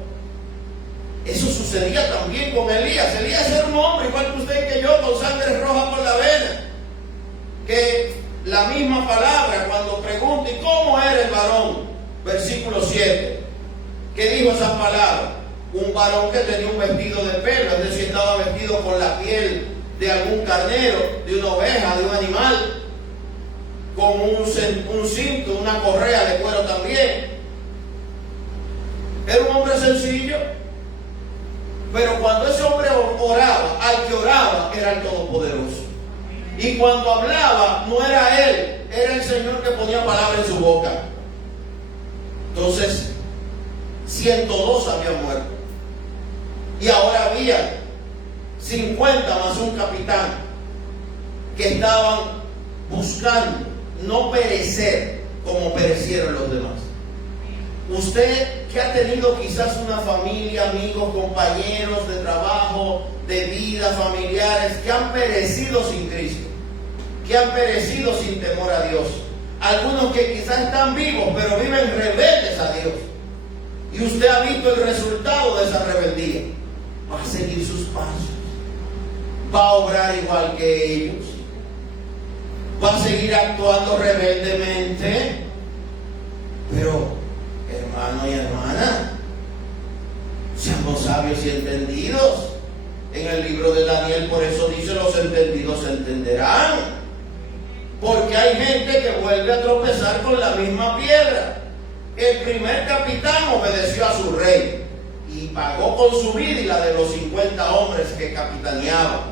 Eso sucedía también con Elías. Elías era un hombre igual que usted y que yo, con sangre roja por la vena. Que la misma palabra, cuando pregunta, ¿y cómo era el varón? Versículo 7. ¿Qué dijo esa palabra? Un varón que tenía un vestido de pelo, es decir, estaba vestido con la piel de algún carnero, de una oveja, de un animal, con un cinto, una correa de cuero también. Era un hombre sencillo, pero cuando ese hombre oraba, al que oraba era el Todopoderoso. Y cuando hablaba, no era él, era el Señor que ponía palabra en su boca. Entonces, 102 habían muerto. Y ahora había 50 más un capitán que estaban buscando no perecer como perecieron los demás. Usted que ha tenido quizás una familia, amigos, compañeros de trabajo, de vida, familiares, que han perecido sin Cristo, que han perecido sin temor a Dios. Algunos que quizás están vivos, pero viven rebeldes a Dios. Y usted ha visto el resultado de esa rebeldía. Va a seguir sus pasos. Va a obrar igual que ellos. Va a seguir actuando rebeldemente. Pero, hermano y hermana, seamos sabios y entendidos. En el libro de Daniel, por eso dice, los entendidos entenderán. Porque hay gente que vuelve a tropezar con la misma piedra. El primer capitán obedeció a su rey y pagó con su vida y la de los 50 hombres que capitaneaban.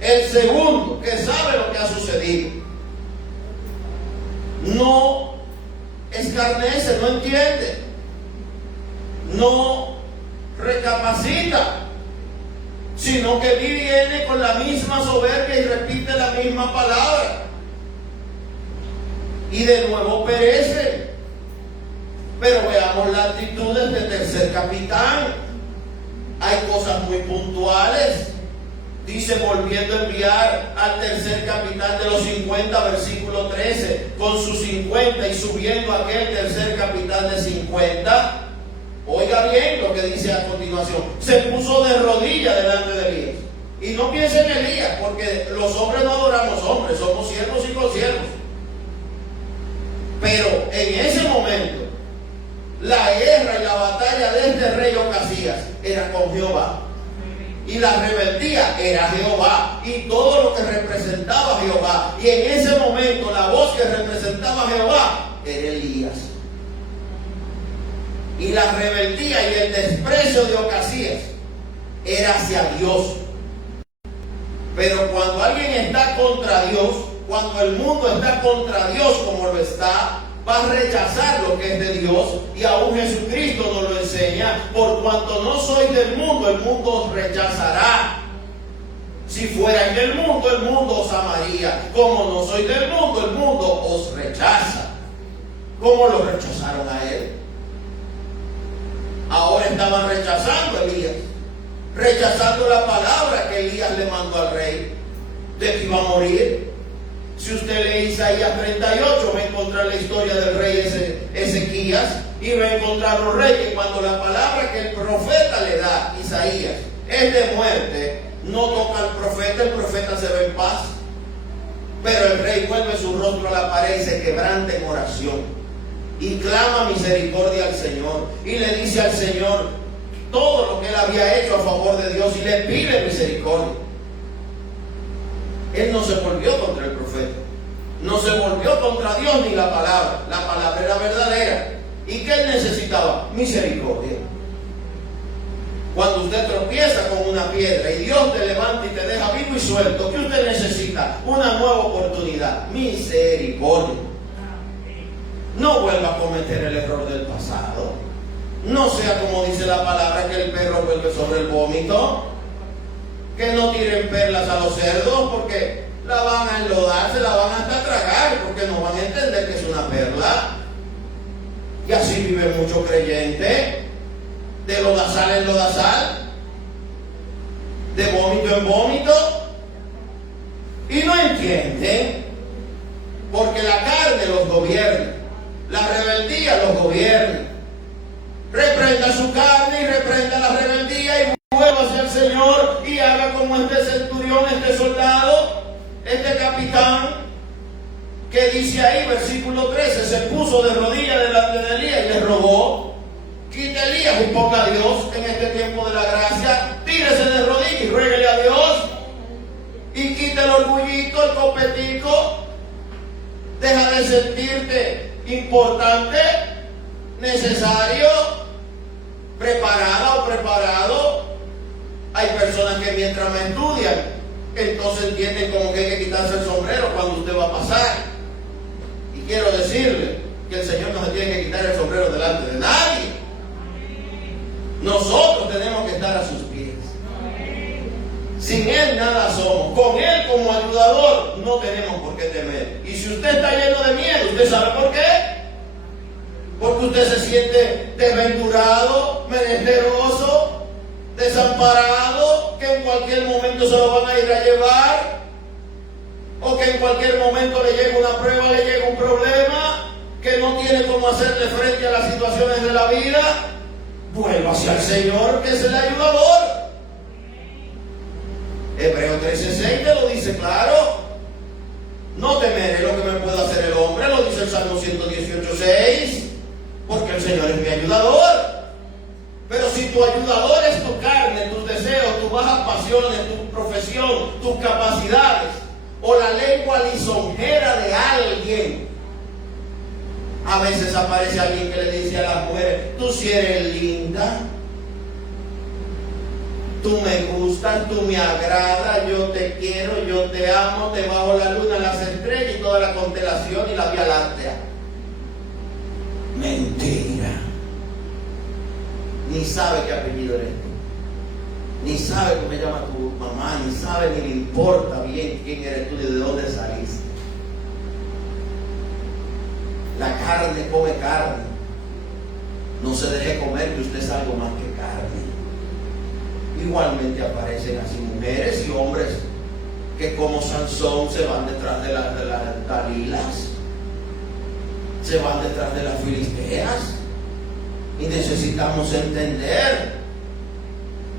El segundo, que sabe lo que ha sucedido, no escarnece, no entiende, no recapacita, sino que viene con la misma soberbia y repite la misma palabra. Y de nuevo perece. Pero veamos las actitudes del tercer capitán. Hay cosas muy puntuales. Dice, volviendo a enviar al tercer capitán de los 50, versículo 13, con sus 50 y subiendo aquel tercer capitán de 50. Oiga bien lo que dice a continuación. Se puso de rodillas delante de Elías. Y no piense en Elías, porque los hombres no adoramos hombres, somos siervos y consiervos. Pero en ese momento, la guerra y la batalla de este rey Ocasías era con Jehová. Y la rebeldía era Jehová. Y todo lo que representaba Jehová. Y en ese momento la voz que representaba a Jehová era Elías. Y la rebeldía y el desprecio de Ocasías era hacia Dios. Pero cuando alguien está contra Dios, cuando el mundo está contra Dios como lo está, va a rechazar lo que es de Dios. Y aún Jesucristo nos lo enseña: por cuanto no sois del mundo, el mundo os rechazará. Si fuerais del mundo, el mundo os amaría. Como no sois del mundo, el mundo os rechaza. ¿Cómo lo rechazaron a él? Ahora estaban rechazando a Elías, rechazando la palabra que Elías le mandó al rey de que iba a morir. Si usted lee Isaías 38, va a encontrar la historia del rey Ezequías, y va a encontrar un rey que cuando la palabra que el profeta le da, Isaías, es de muerte, no toca al profeta, el profeta se ve en paz. Pero el rey vuelve su rostro a la pared y se quebranta en oración y clama misericordia al Señor y le dice al Señor todo lo que él había hecho a favor de Dios y le pide misericordia. Él no se volvió contra el profeta, no se volvió contra Dios ni la palabra. La palabra era verdadera. ¿Y qué él necesitaba? Misericordia. Cuando usted tropieza con una piedra y Dios te levanta y te deja vivo y suelto, ¿qué usted necesita? Una nueva oportunidad. Misericordia. No vuelva a cometer el error del pasado. No sea como dice la palabra, que el perro vuelve sobre el vómito. Que no tiren perlas a los cerdos, porque la van a enlodar, se la van hasta tragar, porque no van a entender que es una perla. Y así vive mucho creyente, de lodazal en lodazal, de vómito en vómito, y no entienden, porque la carne los gobierna, la rebeldía los gobierna. Reprenda su carne y reprenda la rebeldía y muévase al Señor y haga como este centurión, este soldado, este capitán, que dice ahí, versículo 13, se puso de rodillas delante de Elías y le rogó: quite Elías y ponga a Dios en este tiempo de la gracia, tírese de rodillas y ruéguele a Dios y quite el orgullito, el copetico. Deja de sentirte importante, necesario, preparada o preparado. Hay personas que mientras me estudian, entonces entienden como que hay que quitarse el sombrero cuando usted va a pasar. Y quiero decirle que el Señor no se tiene que quitar el sombrero delante de nadie. Nosotros tenemos que estar a sus pies. Sin Él nada somos. Con Él como ayudador no tenemos por qué temer. Y si usted está lleno de miedo, ¿usted sabe por qué? Porque usted se siente desventurado, menesteroso, desamparado, que en cualquier momento se lo van a ir a llevar, o que en cualquier momento le llega una prueba, le llega un problema, que no tiene cómo hacerle frente a las situaciones de la vida. Vuélvase al Señor, que es el ayudador. Hebreos 13:6 te lo dice claro. No temeré lo que me pueda hacer el hombre, lo dice el Salmo 118:6, porque el Señor es mi ayudador. Pero si tu ayudador es tu carne, tus deseos, tus bajas pasiones, tu profesión, tus capacidades, o la lengua lisonjera de alguien, a veces aparece alguien que le dice a las mujeres: tú sí eres linda, tú me gustas, tú me agradas, yo te quiero, yo te amo, te bajo la luna, las estrellas y toda la constelación y la Vía Láctea. Mentira. Ni sabe qué apellido eres tú, ni sabe cómo se llama tu mamá, ni sabe ni le importa bien quién eres tú y de dónde saliste. La carne come carne. No se deje comer, que usted es algo más que carne. Igualmente aparecen así mujeres y hombres que, como Sansón, se van detrás de las Dalilas, se van detrás de las filisteas. Y necesitamos entender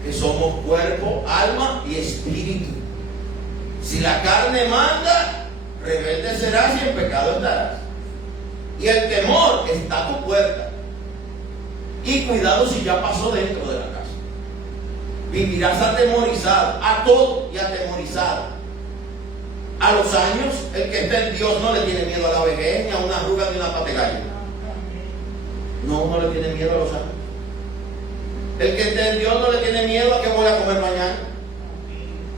que somos cuerpo, alma y espíritu. Si la carne manda, rebelde serás y en pecado estarás. Y el temor está a tu puerta. Y cuidado si ya pasó dentro de la casa. Vivirás atemorizado, a todo y atemorizado. A los años, el que está en Dios no le tiene miedo a la vejez, ni a una arruga, ni a una pata de gallo. No le tiene miedo a los años. El que está en Dios no le tiene miedo a que voy a comer mañana,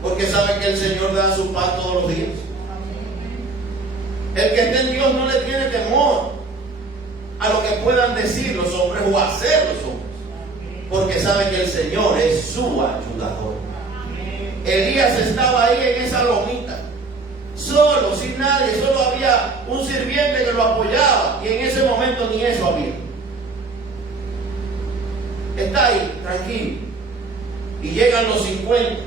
porque sabe que el Señor da su paz todos los días. El que está en Dios no le tiene temor a lo que puedan decir los hombres o hacer los hombres, porque sabe que el Señor es su ayudador. Elías estaba ahí en esa lomita, solo, sin nadie, solo había un sirviente que lo apoyaba, y en ese momento ni eso había. Está ahí, tranquilo. Y llegan los 50,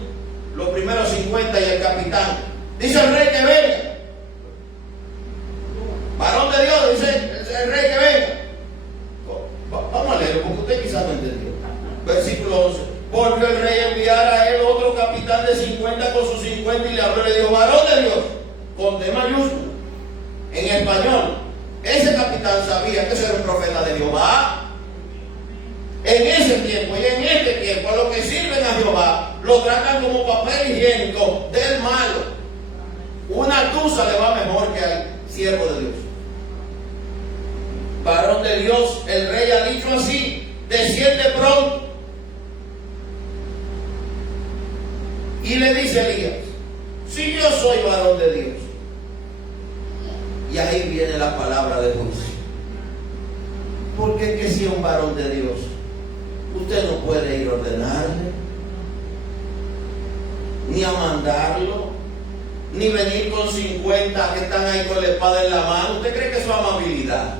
los primeros 50 y el capitán. Dice el rey que venga. Varón de Dios, dice el rey que venga. Vamos a leerlo porque usted quizás no entendió. Versículo 11. Porque el rey enviara a él otro capitán de 50 con sus 50 y le habló y le dijo: varón de Dios, con D mayúsculo, en español. Ese capitán sabía que ese era un profeta de Jehová. En ese tiempo y en este tiempo, a los que sirven a Jehová lo tratan como papel higiénico del malo. Una tusa le va mejor que al siervo de Dios. Varón de Dios, el rey ha dicho así: desciende pronto. Y le dice a Elías: si yo soy varón de Dios. Y ahí viene la palabra de juicio. Porque que si es un varón de Dios, usted no puede ir a ordenarle, ni a mandarlo, ni venir con 50 que están ahí con la espada en la mano. ¿Usted cree que eso es amabilidad?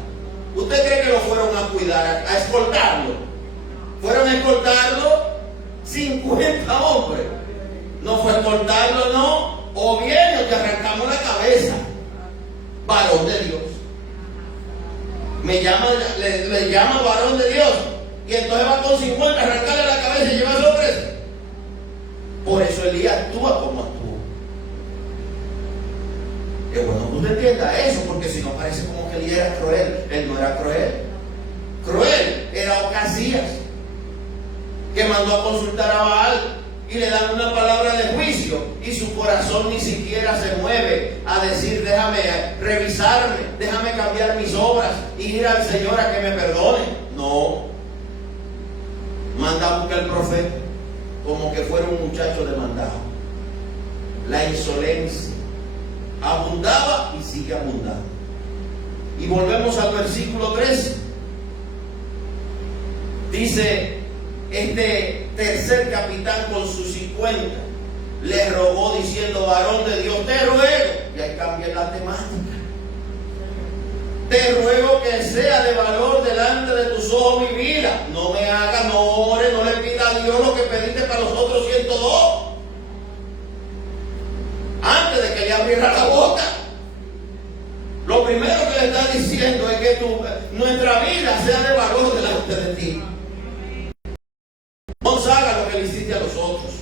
¿Usted cree que lo fueron a cuidar, a escoltarlo? ¿Fueron a escoltarlo 50 hombres? No fue a escoltarlo, no. O bien nos te arrancamos la cabeza. Varón de Dios. Le llama varón de Dios. Y entonces va con 50 a arrancarle la cabeza y llevarlo preso. actúa como actúa. Es bueno que usted entienda eso, porque si no parece como que Elías era cruel. Él no era cruel. Cruel era Ocasías, que mandó a consultar a Baal y le dan una palabra de juicio y su corazón ni siquiera se mueve a decir: déjame revisarme, déjame cambiar mis obras y ir al Señor a que me perdone. No, manda a buscar al profeta como que fuera un muchacho demandado. La insolencia abundaba y sigue abundando. Y volvemos al versículo 13. Dice: este tercer capitán con sus 50 le rogó diciendo: varón de Dios, te ruego, y ahí cambia la temática, te ruego que sea de valor delante de tus ojos mi vida. No me hagas, no ores, no le pida a Dios lo que pediste para los otros 102 antes de que le abriera la boca. Lo primero que le está diciendo es que nuestra vida sea de valor delante de ti. No haga lo que le hiciste a los otros.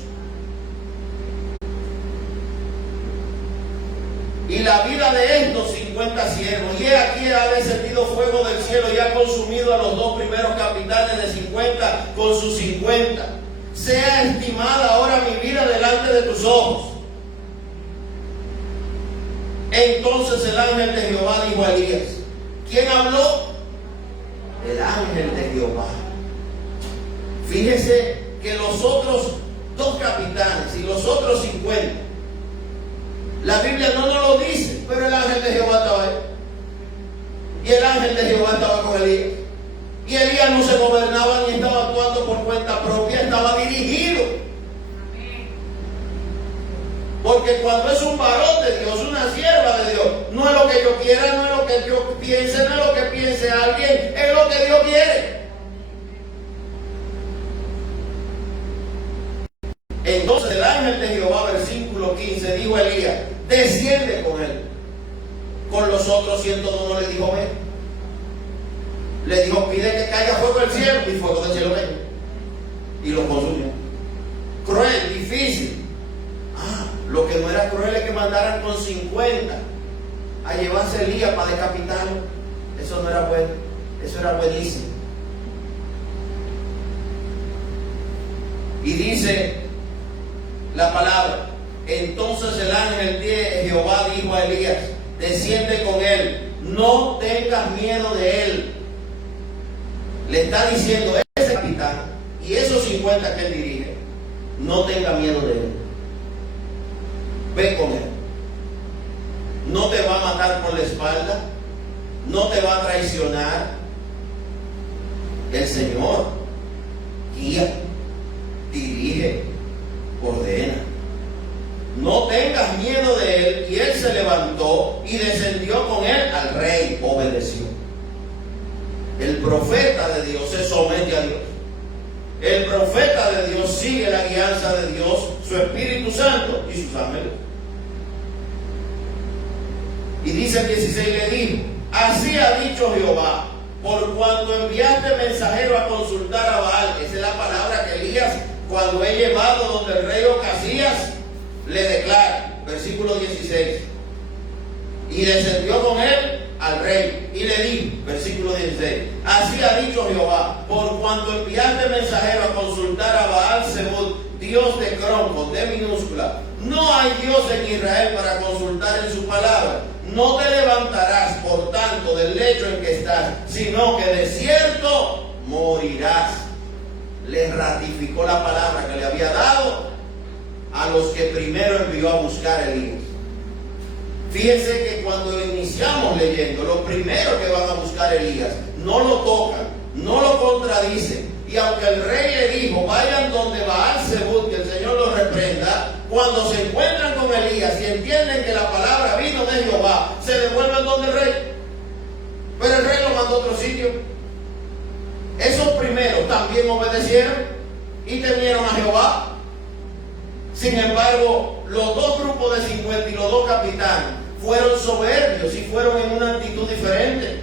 Y la vida de estos 50 siervos, y aquí ha descendido fuego del cielo y ha consumido a los dos primeros capitanes de 50 con sus 50. Sea estimada ahora mi vida delante de tus ojos. Entonces el ángel de Jehová dijo a Elías. ¿Quién habló? El ángel de Jehová. Fíjese que los otros dos capitanes y los otros 50, la Biblia no nos lo dice, pero el ángel de Jehová estaba ahí. Y el ángel de Jehová estaba con Elías. Y Elías no se gobernaba ni estaba actuando por cuenta propia, estaba dirigido. Porque cuando es un varón de Dios, una sierva de Dios, no es lo que yo quiera, no es lo que yo piense, no es lo que piense alguien, es lo que Dios quiere. Entonces el ángel de Jehová, versículo 15, dijo a Elías: desciende con él. Con los otros 102 no le dijo: ven. Le dijo: pide que caiga fuego del cielo, y fuego del cielo ven. Y lo consumió. Cruel, difícil. Lo que no era cruel es que mandaran con 50 a llevarse a Elías para decapitarlo. Eso no era bueno, eso era buenísimo. Y dice la palabra: entonces el ángel de Jehová dijo a Elías: desciende con él, no tengas miedo de él. Le está diciendo ese capitán y esos 50 que él dirige: no tenga miedo de él. Ve con él. No te va a matar por la espalda, no te va a traicionar. El Señor guía, dirige, ordena. No tengas miedo de él. Y él se levantó y descendió con él al rey. Obedeció. El profeta de Dios se somete a Dios. El profeta de Dios sigue la guianza de Dios, su Espíritu Santo y sus ángeles. Y dice el 16, le dijo: así ha dicho Jehová, por cuanto enviaste mensajero a consultar a Baal. Esa es la palabra que Elías, cuando es llevado donde el rey Ocasías, le declara. Versículo 16. Y descendió con él al rey y le dijo, versículo 16: así ha dicho Jehová, por cuanto enviaste mensajero a consultar a Baal Zebub, dios de Crom, con D minúscula. No hay Dios en Israel para consultar en su palabra. No te levantarás, por tanto, del lecho en que estás, sino que de cierto morirás. Le ratificó la palabra que le había dado a los que primero envió a buscar a Elías. Fíjense que cuando iniciamos leyendo, lo primero que van a buscar a Elías, no lo tocan, no lo contradicen. Y aunque el rey le dijo: vayan donde Baal Zebub, que el Señor los reprenda, cuando se encuentran con Elías y entienden que la palabra vino de Jehová, se devuelven donde el rey. Pero el rey lo mandó a otro sitio. Esos primeros también obedecieron y temieron a Jehová. Sin embargo, los dos grupos de 50 y los dos capitanes fueron soberbios y fueron en una actitud diferente.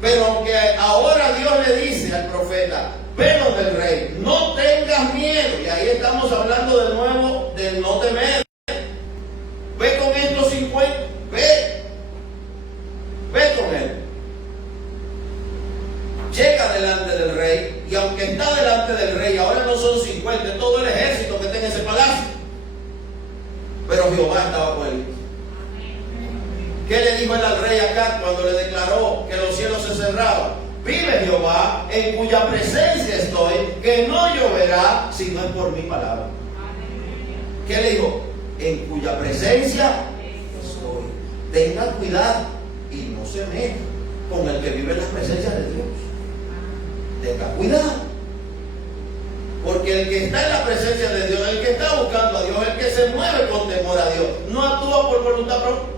Pero aunque ahora Dios le dice al profeta: ven del rey, no tengas miedo. Y ahí estamos hablando de nuevo del dice, no temer. Ve con estos 50, ve con él. Llega delante del rey, y aunque está delante del rey, ahora no son 50, es todo el ejército que está en ese palacio. Pero Jehová estaba con él. ¿Qué le dijo él al rey Acab cuando le declaró que los cielos se cerraban? Vive Jehová, en cuya presencia estoy, que no lloverá si no es por mi palabra. ¿Qué le dijo? En cuya presencia estoy. Tenga cuidado y no se meta con el que vive en la presencia de Dios. Tenga cuidado. Porque el que está en la presencia de Dios, el que está buscando a Dios, el que se mueve con temor a Dios, no actúa por voluntad propia.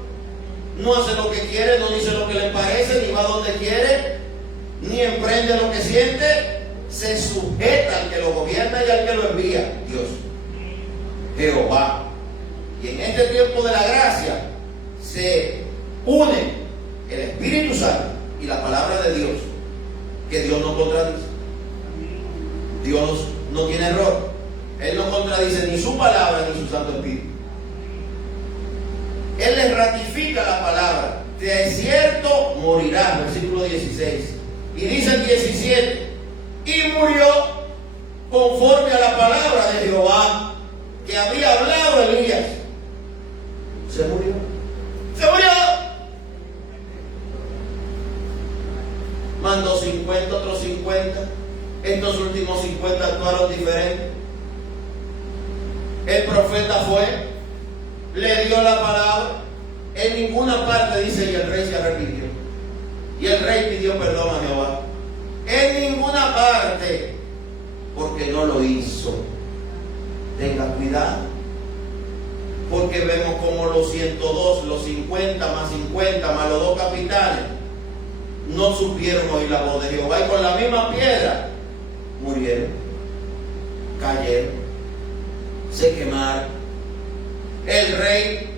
No hace lo que quiere, no dice lo que le parece, ni va donde quiere, ni emprende lo que siente. Se sujeta al que lo gobierna y al que lo envía, Dios, Jehová. Y en este tiempo de la gracia se une el Espíritu Santo y la palabra de Dios, que Dios no contradice. Dios no tiene error. Él no contradice ni su palabra ni su Santo Espíritu. Él les ratifica la palabra. De cierto morirá, versículo 16. Y dice el 17, y murió conforme a la palabra de Jehová que había hablado Elías. Se murió. Se murió. Mandó 50, otros 50. Estos últimos 50 actuaron diferente. El profeta fue, le dio la palabra. En ninguna parte dice, y el rey se arrepintió. Y el rey pidió perdón a Jehová. En ninguna parte, porque no lo hizo. Tenga cuidado, porque vemos como los 102, los 50 más 50 más los dos capitanes no supieron oír la voz de Jehová, y con la misma piedra murieron, cayeron, se quemaron. El rey,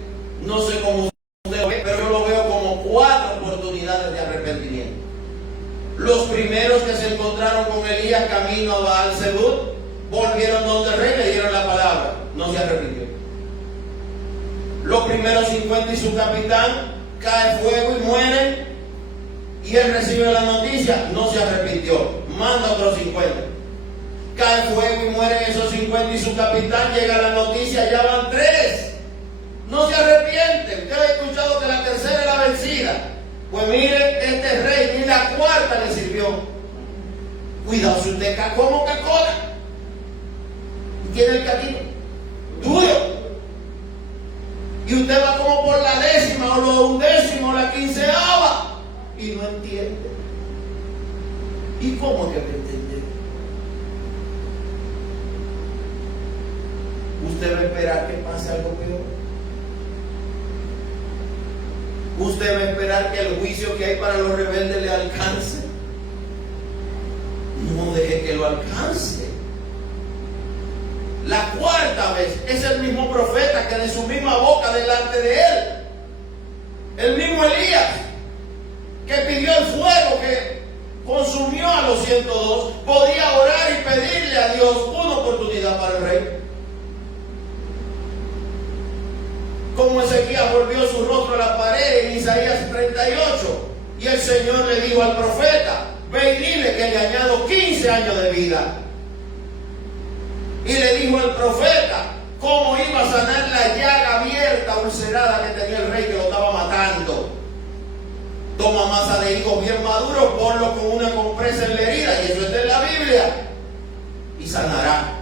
no sé cómo usted lo ve, pero yo lo veo como 4 oportunidades de arrepentimiento. Los primeros que se encontraron con Elías camino a Baal-Zebub, volvieron donde el rey, le dieron la palabra, no se arrepintió. Los primeros 50 y su capitán, cae fuego y mueren, y él recibe la noticia, no se arrepintió, manda otros 50. Cae fuego y mueren esos 50 y su capitán, llega la noticia, ya van 3. No se arrepiente. Usted ha escuchado que la tercera era vencida. Pues mire, este rey ni la cuarta le sirvió. Cuidado si usted cae como cacola y tiene el camino duro, y usted va como por la 10ª o la 11ª o la 15ª y no entiende. ¿Y cómo que no entiende? Usted va a esperar que pase algo peor. Usted va a esperar que el juicio que hay para los rebeldes le alcance. No deje que lo alcance. La cuarta vez es el mismo profeta que de su misma boca delante de él, el mismo Elías, que pidió el fuego que consumió a los 102, podía orar y pedirle a Dios una oportunidad para el rey. Como Ezequías volvió su rostro a la pared en Isaías 38, y el Señor le dijo al profeta, ve y dile que le añado 15 años de vida. Y le dijo al profeta cómo iba a sanar la llaga abierta, ulcerada que tenía el rey, que lo estaba matando. Toma masa de higos bien maduro, ponlo con una compresa en la herida, y eso está en la Biblia, y sanará.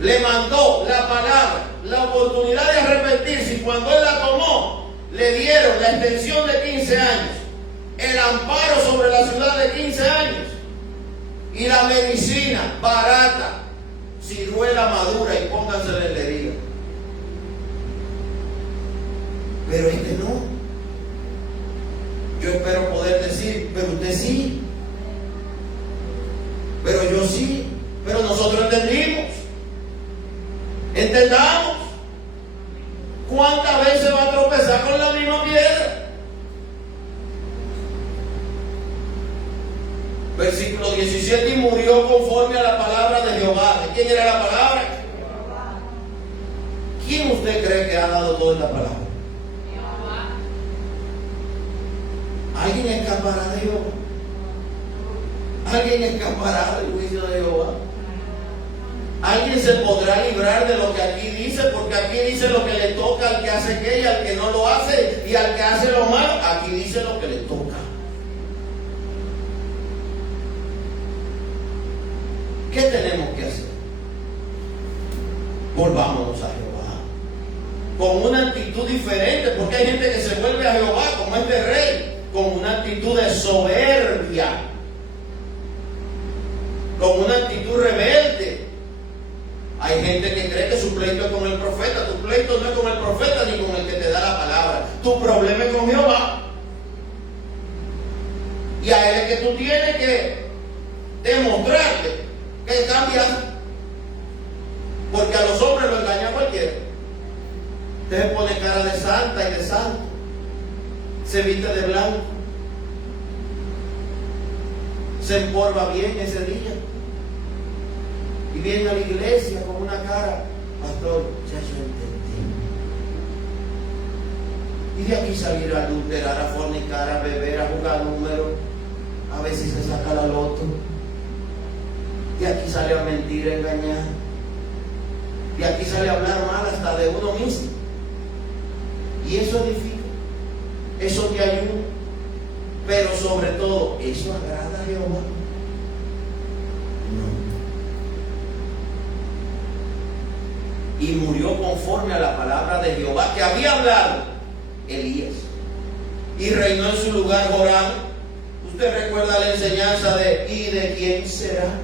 Le mandó la palabra, la oportunidad de arrepentirse, y cuando él la tomó, le dieron la extensión de 15 años, el amparo sobre la ciudad de 15 años, y la medicina barata, ciruela madura, y póngansela en la herida. Pero este no. Yo espero poder decir, pero usted sí, pero yo sí, pero nosotros entendimos. Entendamos. ¿Cuántas veces va a tropezar con la misma piedra? Versículo 17, y murió conforme a la palabra de Jehová. ¿De quién era la palabra? ¿Quién usted cree que ha dado toda esta palabra? ¿Alguien escapará de Jehová? ¿Alguien escapará del juicio de Jehová? ¿Alguien se podrá librar de lo que aquí dice? Porque aquí dice lo que le toca al que hace qué y al que no lo hace, y al que hace lo malo, aquí dice lo que le toca. ¿Qué tenemos que hacer? Volvámonos a Jehová con una actitud diferente, porque hay gente que se vuelve a Jehová como este rey, con una actitud de soberbia, con una actitud rebelde. Hay gente que cree que su pleito es con el profeta. Tu pleito no es con el profeta ni con el que te da la palabra. Tu problema es con Jehová. Y a él es que tú tienes que demostrarle que cambias. Porque a los hombres lo engaña cualquiera. Usted se pone cara de santa y de santo. Se viste de blanco. Se empolva bien ese día. Y viene a la iglesia con una cara, pastor, ya yo entendí. Y de aquí salir a adulterar, a fornicar, a beber, a jugar números, a ver si se saca la loto. De aquí sale a mentir, a engañar. De aquí sale a hablar mal hasta de uno mismo. Y eso edifica, eso te ayuda. Pero sobre todo, ¿eso agrada a Jehová? No. Y murió conforme a la palabra de Jehová que había hablado Elías. Y reinó en su lugar Joram. Usted recuerda la enseñanza de ¿y de quién será?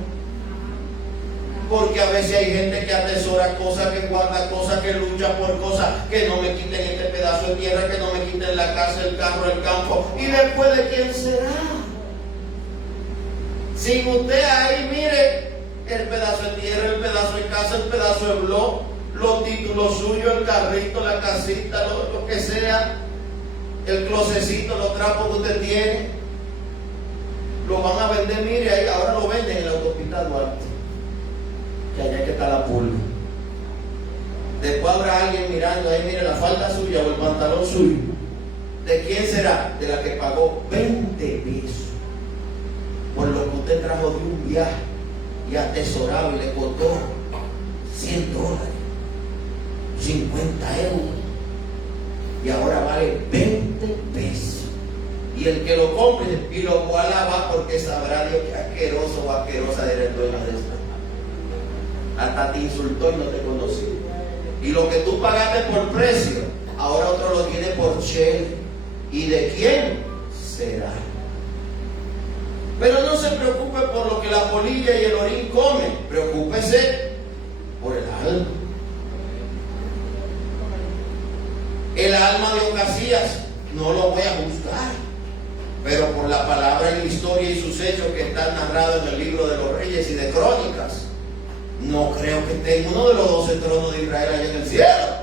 Porque a veces hay gente que atesora cosas, que guarda cosas, que lucha por cosas, que no me quiten este pedazo de tierra, que no me quiten la casa, el carro, el campo. ¿Y después de quién será? Sin usted ahí, mire, el pedazo de tierra, el pedazo de casa, el pedazo de blog, los títulos suyos, el carrito, la casita, lo que sea, el closecito, los trapos que usted tiene, lo van a vender, mire, ahí ahora lo venden en la autopista Duarte, que allá que está la pulga. Después habrá alguien mirando ahí, mire la falda suya o el pantalón suyo. ¿De quién será? De la que pagó 20 pesos por lo que usted trajo de un viaje y atesorado y le costó $100, 50 euros, y ahora vale 20 pesos. Y el que lo compre y lo va a lavar porque sabrá Dios que asqueroso o asquerosa eres dueño de esto. Hasta te insultó y no te conoció. Y lo que tú pagaste por precio, ahora otro lo tiene por share. ¿Y de quién será? Pero no se preocupe por lo que la polilla y el orín comen, preocúpese por el alma. El alma de Ocasías no lo voy a juzgar, pero por la palabra y la historia y sus hechos que están narrados en el libro de los Reyes y de Crónicas, no creo que esté en uno de los 12 tronos de Israel allá en el cielo.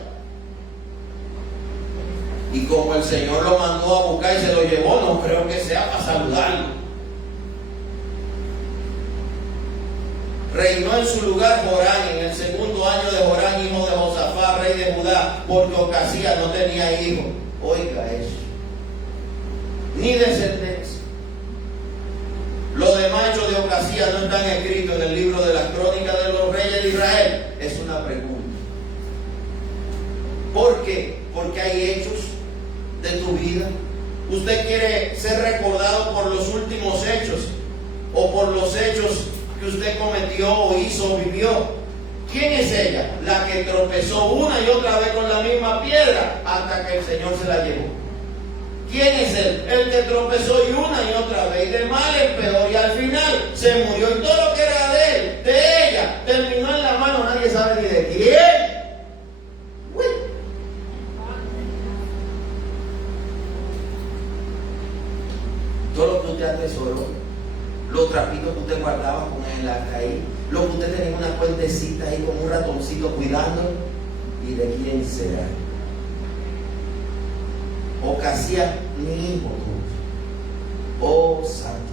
Y como el Señor lo mandó a buscar y se lo llevó, no creo que sea para saludarlo. Reinó en su lugar Joram en el segundo año de Joram, hijo de Josafat, rey de Judá, porque Ocasías no tenía hijo. Oiga eso. Ni descendencia. Los demás hechos de Ocasías no están escritos en el libro de las crónicas de los reyes de Israel. Es una pregunta. ¿Por qué? Porque hay hechos de tu vida. Usted quiere ser recordado por los últimos hechos o por los hechos que usted cometió o hizo o vivió. ¿Quién es ella? La que tropezó una y otra vez con la misma piedra hasta que el Señor se la llevó. ¿Quién es él? El que tropezó y una y otra vez, y de mal en peor, y al final se murió, y todo lo que era de él, de ella, terminó en la mano, nadie sabe ni de quién. Uy. Todo lo que usted atesoró, los trapitos que usted guardaba con él ahí, lo que usted tenía en una cuentecita ahí con un ratoncito cuidándolo, ¿y de quién será? Ocasías, mi hijo tuyo, oh santo.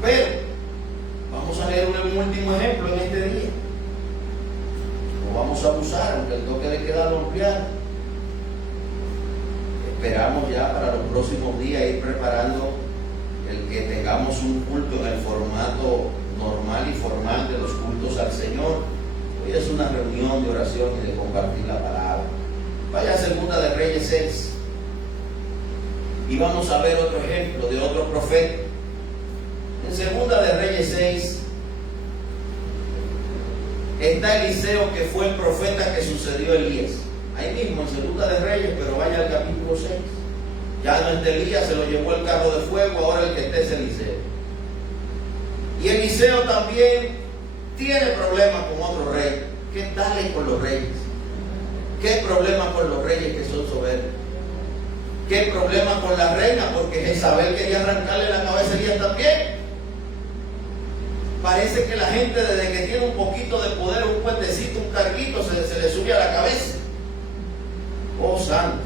Pero vamos a leer un último ejemplo en este día. no vamos a abusar, aunque el toque de queda no ampliar. Esperamos ya para los próximos días ir preparando el que tengamos un culto en el formato normal y formal de los cultos al Señor. Hoy es una reunión de oración y de compartir la palabra. Vaya a Segunda de Reyes 6 y vamos a ver otro ejemplo de otro profeta. En Segunda de Reyes 6 está Eliseo, que fue el profeta que sucedió a Elías. Ahí mismo en Segunda de Reyes, pero vaya al capítulo 6. Ya no es de Elías, se lo llevó el carro de fuego, ahora el que está es Eliseo. Y Eliseo también tiene problemas con otro rey. ¿Qué tal es con los reyes? ¿Qué problema con los reyes que son soberbios? ¿Qué problema con la reina? Porque Jezabel quería arrancarle la cabeza a Elías también. Parece que la gente, desde que tiene un poquito de poder, un puentecito, un carguito, se le sube a la cabeza. Oh santo.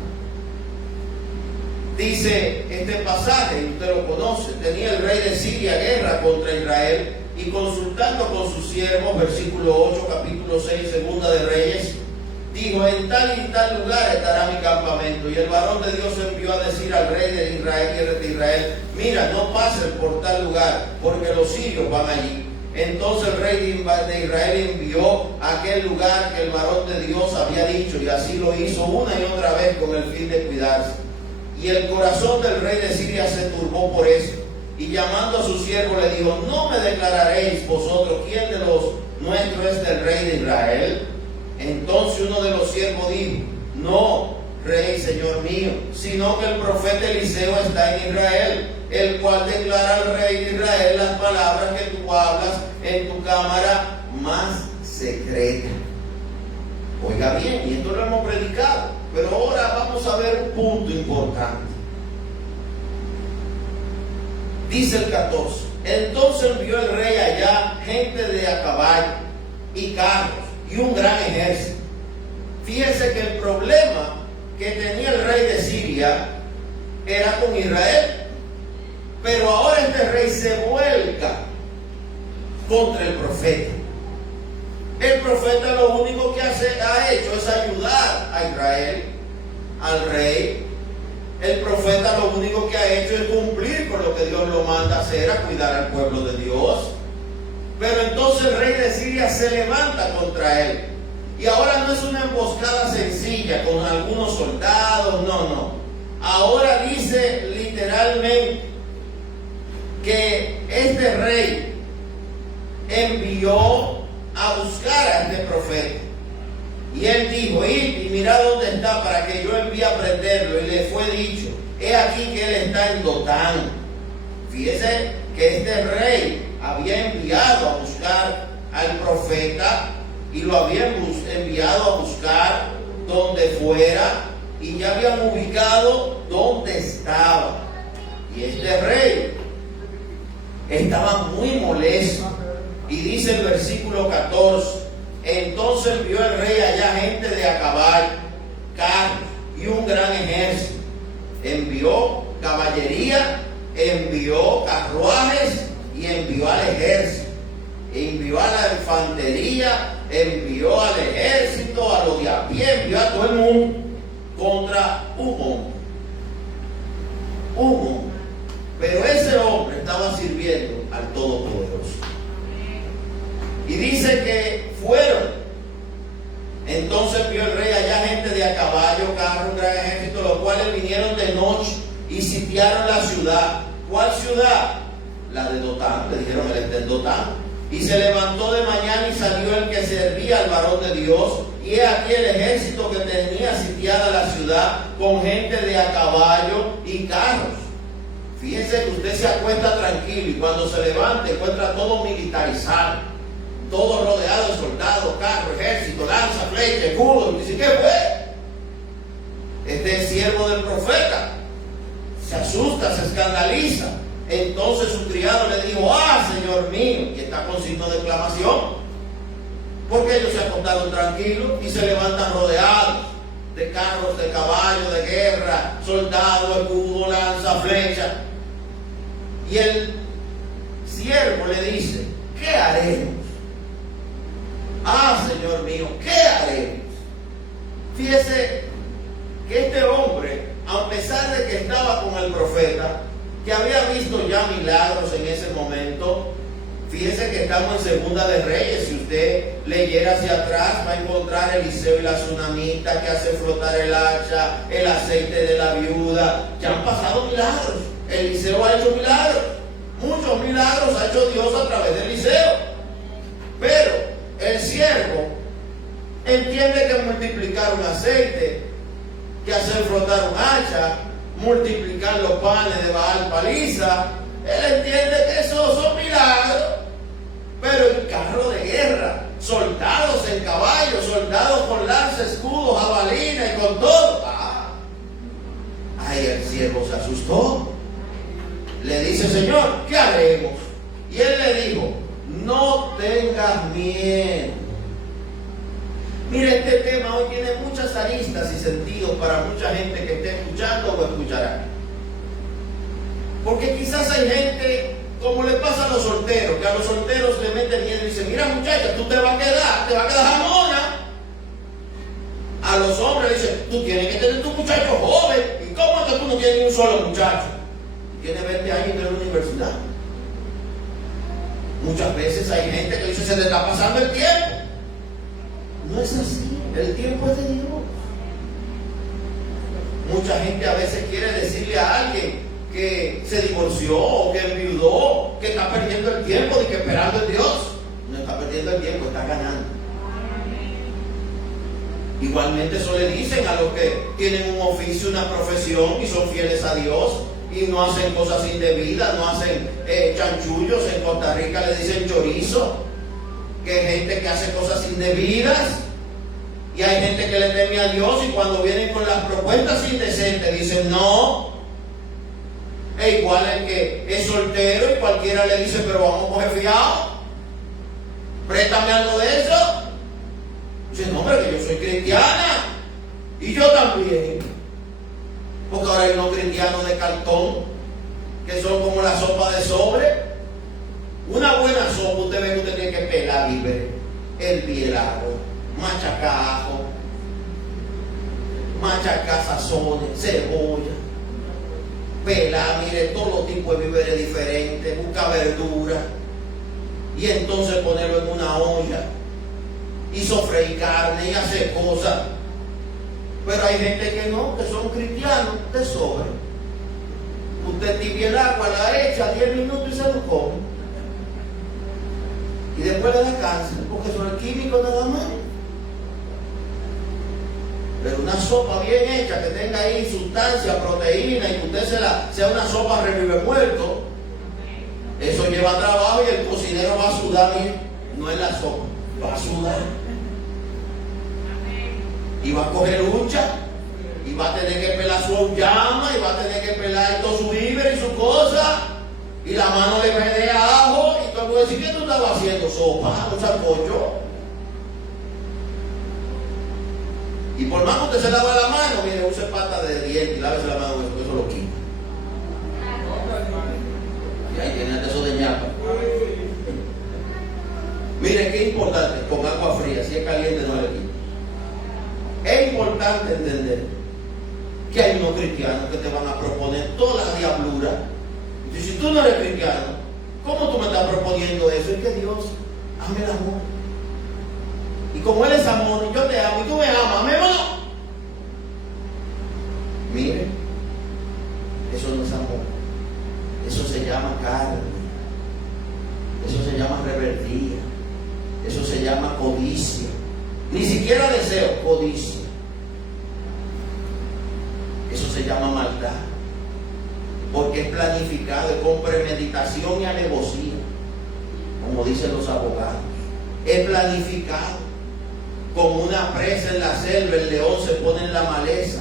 Dice este pasaje, y usted lo conoce: tenía el rey de Siria guerra contra Israel, y consultando con sus siervos, versículo 8, capítulo 6, Segunda de Reyes, dijo: en tal y tal lugar estará mi campamento. Y el varón de Dios envió a decir al rey de Israel: mira, no pases por tal lugar, porque los sirios van allí. Entonces el rey de Israel envió a aquel lugar que el varón de Dios había dicho, y así lo hizo una y otra vez con el fin de cuidarse. Y el corazón del rey de Siria se turbó por eso, y llamando a su siervo le dijo: ¿no me declararéis vosotros quién de los nuestros es del rey de Israel? Entonces uno de los siervos dijo: no, rey, señor mío, sino que el profeta Eliseo está en Israel, el cual declara al rey de Israel las palabras que tú hablas en tu cámara más secreta. Oiga bien, y esto lo hemos predicado, pero ahora vamos a ver un punto importante. Dice el 14: entonces envió el rey allá gente de a caballo y carros y un gran ejército. Fíjense que el problema que tenía el rey de Siria era con Israel, pero ahora este rey se vuelca contra el profeta. El profeta lo único que ha hecho es ayudar a Israel, al rey. El profeta lo único que ha hecho es cumplir con lo que Dios lo manda hacer, a cuidar al pueblo de Dios. Pero entonces el rey de Siria se levanta contra él. Y ahora no es una emboscada sencilla con algunos soldados, no. Ahora dice literalmente que este rey envió a buscar a este profeta. Y él dijo: id y mirad dónde está, para que yo envíe a prenderlo. Y le fue dicho: he aquí que él está en Dotán. Fíjese que este rey había enviado a buscar al profeta, y lo habían enviado a buscar donde fuera, y ya habían ubicado dónde estaba. Y este rey estaba muy molesto. Y dice el versículo 14: entonces envió el rey allá gente de a caballo, carros y un gran ejército. Envió caballería, envió carruajes y envió al ejército. Envió a la infantería, envió al ejército, a los de a pie, envió a todo el mundo contra un hombre. Pero ese hombre estaba sirviendo al Todopoderoso. Y dice que fueron. Entonces envió el rey allá gente de a caballo, carro, un gran ejército, los cuales vinieron de noche y sitiaron la ciudad. ¿Cuál ciudad? La de Dotán. Le dijeron: él está en Dotán. Y se levantó de mañana y salió el que servía al varón de Dios. Y he aquí el ejército que tenía sitiada la ciudad, con gente de a caballo y carros. Fíjense que usted se acuesta tranquilo, y cuando se levanta encuentra todo militarizado, todo rodeado de soldados, carros, ejército, lanza, flecha, escudo. Y dice: ¿qué fue? Este es siervo del profeta. Se asusta, se escandaliza. Entonces su criado le dijo: ah, señor mío, y está con signo de exclamación, porque ellos se acostaron tranquilos y se levantan rodeados de carros, de caballos, de guerra, soldados, escudo, lanza, flecha. Y el siervo le dice: ¿qué haremos? Ah, señor mío, ¿qué haremos? Fíjese que este hombre, a pesar de que estaba con el profeta, que había visto ya milagros en ese momento, fíjese que estamos en Segunda de Reyes. Si usted leyera hacia atrás, va a encontrar Eliseo y la tsunamita que hace flotar el hacha, el aceite de la viuda. Ya han pasado milagros. Eliseo ha hecho milagros. Muchos milagros ha hecho Dios a través de Eliseo. Pero el siervo entiende que multiplicar un aceite, que hacer flotar un hacha, multiplicar los panes de Baal paliza, él entiende que esos son milagros. Pero el carro de guerra, soldados en caballos, soldados con lanza, escudos, jabalina y con todo. Ahí el siervo se asustó. Le dice: Señor, ¿qué haremos? Y él le dijo: no tengas miedo. Mire, este tema hoy tiene muchas aristas y sentidos para mucha gente que esté escuchando o escuchará. Porque quizás hay gente, como le pasa a los solteros, que a los solteros le meten miedo y dicen: mira, muchacha, tú te vas a quedar jamona. A los hombres le dicen: tú tienes que tener tu muchacho joven. ¿Y cómo es que tú no tienes ni un solo muchacho? Tiene 20 años de la universidad. Muchas veces hay gente que dice: se le está pasando el tiempo. No es así, el tiempo es de Dios. Mucha gente a veces quiere decirle a alguien que se divorció o que enviudó, que está perdiendo el tiempo, de que esperando en Dios. No está perdiendo el tiempo, está ganando. Igualmente eso le dicen a los que tienen un oficio, una profesión y son fieles a Dios y no hacen cosas indebidas, no hacen chanchullos. En Costa Rica le dicen chorizo, que hay gente que hace cosas indebidas, y hay gente que le teme a Dios, y cuando vienen con las propuestas indecentes dicen no. E igual el que es soltero y cualquiera le dice: pero vamos a coger fiado, préstame algo de eso. Dice: no, hombre, que yo soy cristiana y yo también. Porque ahora hay unos cristianos de cartón que son como la sopa de sobre. Una buena sopa, usted ve que usted tiene que pelar víveres, hervir el agua, machacar ajo, machacar sazones, cebolla, pelar, mire, todos los tipos de víveres diferentes, buscar verdura, y entonces ponerlo en una olla y sofreír carne y hacer cosas. Pero hay gente que no, que son cristianos de sobre. Usted tibia el agua, la echa 10 minutos y se lo come. Y después le da cáncer, porque son químicos nada más. Pero una sopa bien hecha, que tenga ahí sustancia, proteína, y que usted sea una sopa revive muerto, eso lleva trabajo, y el cocinero va a sudar bien. No es la sopa, va a sudar. Y va a coger lucha, y va a tener que pelar su llama, y va a tener que pelar todo su víver y su cosa, y la mano le mete ajo, y todo el mundo dice: ¿qué tú estabas haciendo? Sopa, un sancocho. Y por más que usted se lave la mano, mire, use pasta de diente y lávese la mano, eso lo quita. Y ahí tiene eso de ñapa. Mire, qué importante, con agua fría, si es caliente no le quita. Es importante entender que hay unos cristianos que te van a proponer toda la diablura. Y si tú no eres cristiano, ¿cómo tú me estás proponiendo eso? Es que Dios ama el amor. Y como Él es amor, y yo te amo y tú me amas, amémonos. Mire, eso no es amor. Eso se llama carne. Eso se llama rebeldía. Eso se llama codicia. Ni siquiera deseo, codicia. Eso se llama maldad. Porque es planificado, es con premeditación y alevosía, como dicen los abogados. Es planificado. Como una presa en la selva, el león se pone en la maleza.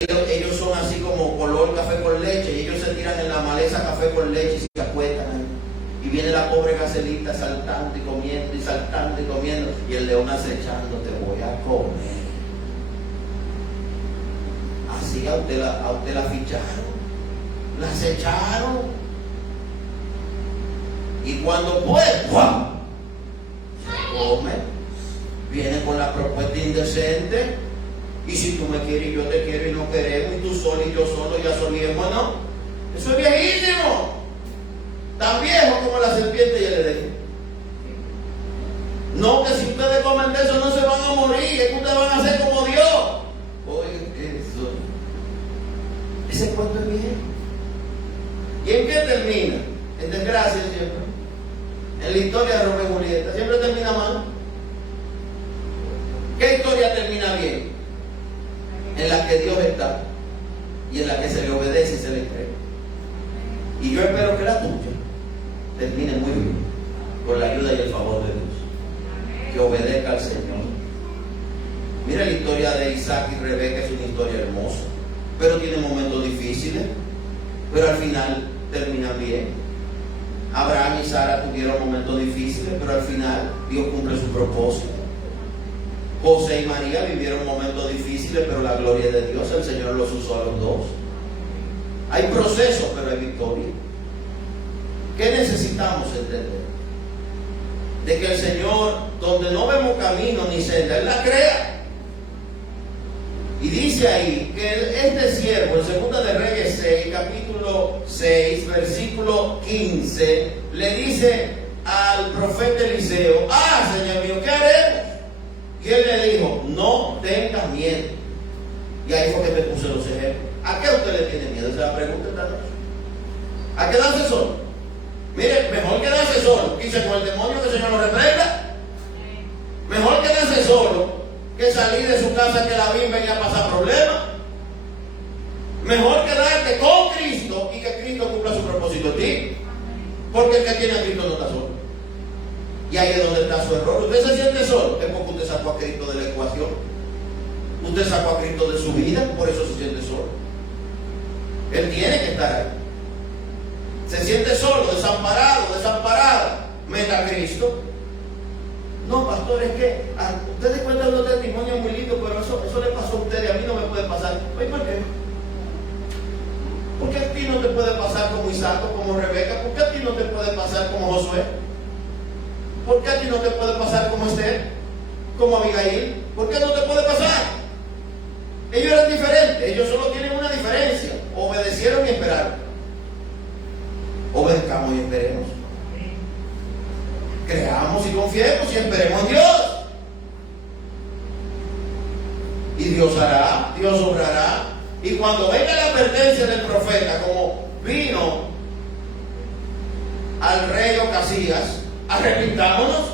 Ellos son así como color café con leche, y ellos se tiran en la maleza café con leche y se acuestan ahí. Y viene la pobre gacelita saltando y comiendo, y saltando y comiendo, y el león acechando: te voy a comer. Así a usted la ficharon, la acecharon. Y cuando puede, ¡guau!, se come, Viene con la propuesta indecente. Y si tú me quieres y yo te quiero y no queremos, y tú solo y yo solo, ya solíamos, ¿no? Eso es viejísimo. Tan viejo como la serpiente y el edén. No, que si ustedes comen de eso no se van a morir, es que ustedes van a ser como Dios. Oye, ¿qué es eso? Ese cuento es viejo. ¿Y en qué termina? En desgracia siempre. En la historia de Romeo y Julieta. Siempre termina mal. ¿Qué historia termina bien? En la que Dios está y en la que se le obedece y se le cree. Y yo espero que la tuya termine muy bien, con la ayuda y el favor de Dios. Que obedezca al Señor. Mira la historia de Isaac y Rebeca, es una historia hermosa, pero tiene momentos difíciles, pero al final terminan bien. Abraham y Sara tuvieron momentos difíciles, pero al final Dios cumple su propósito. José y María vivieron momentos difíciles, pero la gloria de Dios, el Señor los usó a los dos. Hay procesos, pero hay victoria. ¿Qué necesitamos entender? De que el Señor, donde no vemos camino ni senda, Él la crea. Y dice ahí que este siervo, en 2 de Reyes 6, capítulo 6, versículo 15, le dice al profeta Eliseo: Señor mío, ¿qué haremos? Y él le dijo: no tengas miedo. Y ahí fue que me puse los ejemplos. ¿A qué usted le tiene miedo? Esa es la pregunta esta noche. ¿A quedarse solo? Mire, mejor quedarse solo, quise con el demonio, que el Señor lo reprenda. Mejor quedarse solo que salir de su casa, que la bimben y a pasar problemas. Mejor quedarte con Cristo y que Cristo cumpla su propósito en ti. Porque el que tiene a Cristo no está solo. Y ahí es donde está su error. Usted se siente solo, es porque usted sacó a Cristo de la ecuación. Usted sacó a Cristo de su vida, por eso se siente solo. Él tiene que estar ahí. Se siente solo, desamparado, desamparada. Meta a Cristo. No, pastor, es que ustedes cuentan unos testimonios muy lindos, pero eso le pasó a ustedes, a mí no me puede pasar. Oye, ¿por qué? ¿Por qué a ti no te puede pasar como Isaac o como Rebeca? ¿Por qué a ti no te puede pasar como Josué? ¿Por qué a ti no te puede pasar como Esther? Como Abigail. ¿Por qué no te puede pasar? Ellos eran diferentes. Ellos solo tienen una diferencia: obedecieron y esperaron. Obedezcamos y esperemos. Creamos y confiemos y esperemos en Dios. Y Dios hará, Dios obrará. Y cuando venga la advertencia del profeta, como vino al rey Ocasías: arrepintámonos.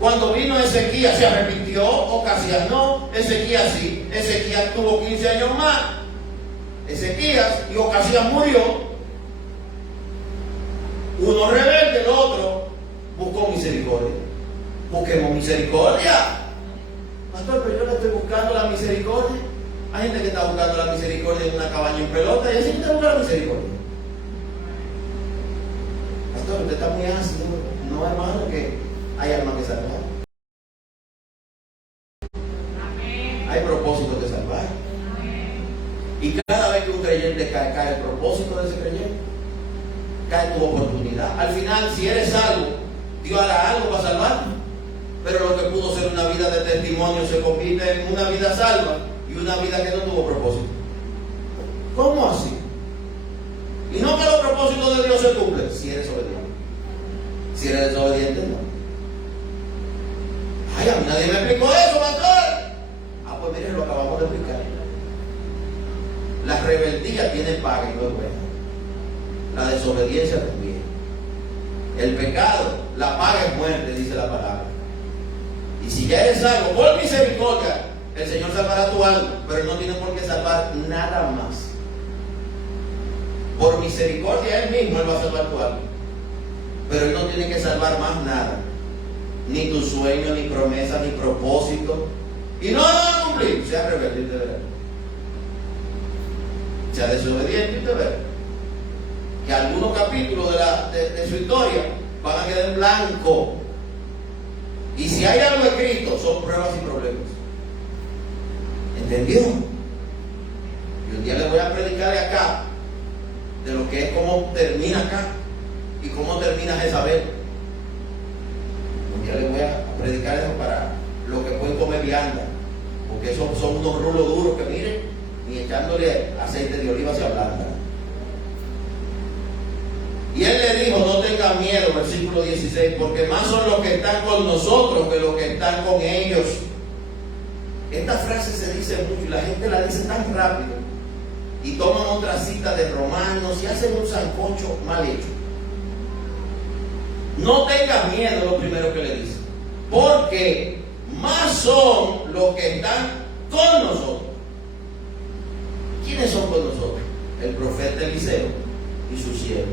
Cuando vino Ezequías, se arrepintió, Ocasías no, Ezequías sí. Ezequías tuvo 15 años más. Ezequías y Ocasías murió. Uno rebelde, el otro buscó misericordia. Busquemos misericordia. Pastor, pero yo le estoy buscando la misericordia. Hay gente que está buscando la misericordia en una cabaña en pelota, y así que está buscando la misericordia. Pastor, usted está muy ácido. No, hermano, que hay almas que salvar. Hay propósitos de salvar. Y cada vez que un creyente cae el propósito de ese creyente. Cae tu oportunidad. Al final, si eres salvo, Dios hará algo para salvarte. Pero lo que pudo ser una vida de testimonio se convierte en una vida salva y una vida que no tuvo propósito. ¿Cómo así? Y no que los propósitos de Dios se cumplen si eres obediente. Si eres desobediente, no. Ay, a mí nadie me explicó eso, pastor. Pues miren, lo acabamos de explicar. La rebeldía tiene paga y no es buena. La desobediencia también. El pecado, la paga es muerte, dice la palabra. Y si ya eres salvo, por misericordia, el Señor salvará tu alma, pero Él no tiene por qué salvar nada más. Por misericordia Él mismo Él va a salvar tu alma, pero Él no tiene que salvar más nada. Ni tu sueño, ni promesa, ni propósito. Y no lo van a cumplir. Sea rebelde y te verá. Sea desobediente y te verá. Que algunos capítulos de su historia van a quedar en blanco. Y si hay algo escrito, son pruebas y problemas. ¿Entendió? Y un día le voy a predicar de acá, de lo que es cómo termina acá y cómo termina Jezabel. Un día le voy a predicar eso para los que pueden comer vianda, porque esos son unos rulos duros que miren, ni echándole aceite de oliva se ablandan. Y él le dijo, no tengan miedo, versículo 16, porque más son los que están con nosotros que los que están con ellos. Esta frase se dice mucho y la gente la dice tan rápido. Y toman otra cita de Romanos y hacen un sancocho mal hecho. No tengan miedo, lo primero que le dice. Porque más son los que están con nosotros. ¿Quiénes son con nosotros? El profeta Eliseo y su siervo.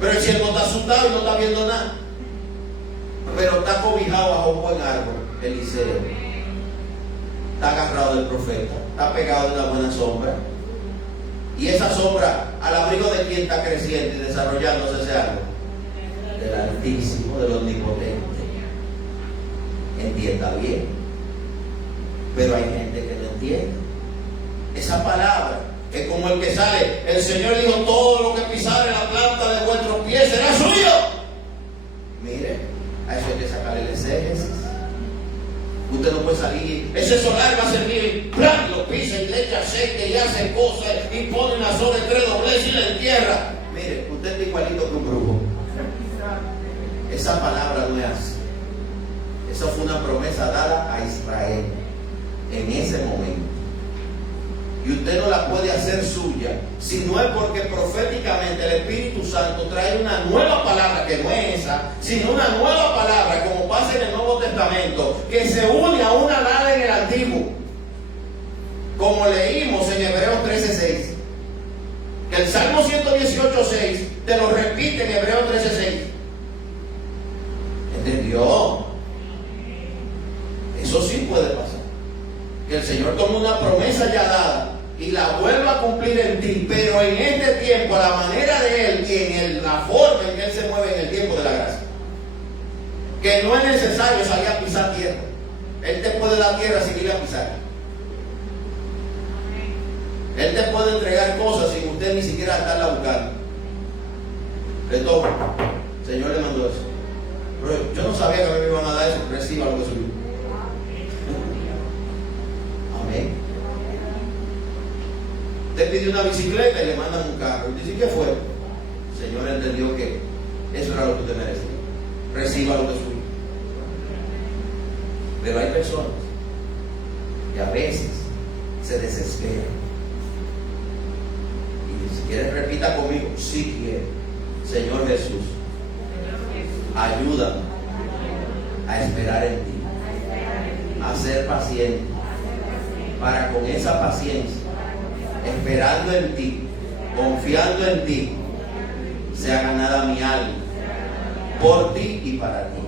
Pero el siervo está asustado y no está viendo nada. Pero está cobijado bajo un buen árbol, Eliseo. Está agarrado del profeta, está pegado de una buena sombra. Y esa sombra, al abrigo de quien está creciendo y desarrollándose ese árbol, del Altísimo, del Omnipotente. Entienda bien. Pero hay gente que no entiende. Esa palabra es como el que sale. El Señor dijo: todo lo que pisare la planta de vuestros pies será suyo. Mire, a eso hay que sacarle el exégesis. Usted no puede salir, ese solar va a servir, plan, lo pisa y le echa aceite y hace cosas y pone una sola de 3 dobleces y la entierra. Mire, usted está igualito que un brujo. Esa palabra no es así. Esa fue una promesa dada a Israel en ese momento. Y usted no la puede hacer suya, si no es porque proféticamente el Espíritu Santo trae una nueva palabra, que no es esa, sino una nueva palabra, como pasa en el Nuevo Testamento, que se une a una dada en el Antiguo. Como leímos en Hebreos 13:6, que el Salmo 118:6 te lo repite en Hebreos 13:6. ¿Entendió? Eso sí puede pasar. Que el Señor tome una promesa ya dada y la vuelva a cumplir en ti, pero en este tiempo, a la manera de Él y en la forma en que Él se mueve en el tiempo de la gracia. Que no es necesario salir a pisar tierra. Él te puede dar tierra sin ir a pisar. Él te puede entregar cosas sin usted ni siquiera estarla buscando. Le toca. El Señor le mandó eso. Pero yo no sabía que a mí me iban a dar eso. Reciba lo que subió. Amén. Te pidió una bicicleta y le mandan un carro. Y dice: ¿qué fue? El Señor entendió que eso era lo que usted merecía. Reciba lo que suyo. Pero hay personas que a veces se desesperan. Y si quieres, repita conmigo: si quiere. Señor Jesús, ayúdame a esperar en ti, a ser paciente, para con esa paciencia, esperando en ti, confiando en ti, sea ganada mi alma por ti y para ti.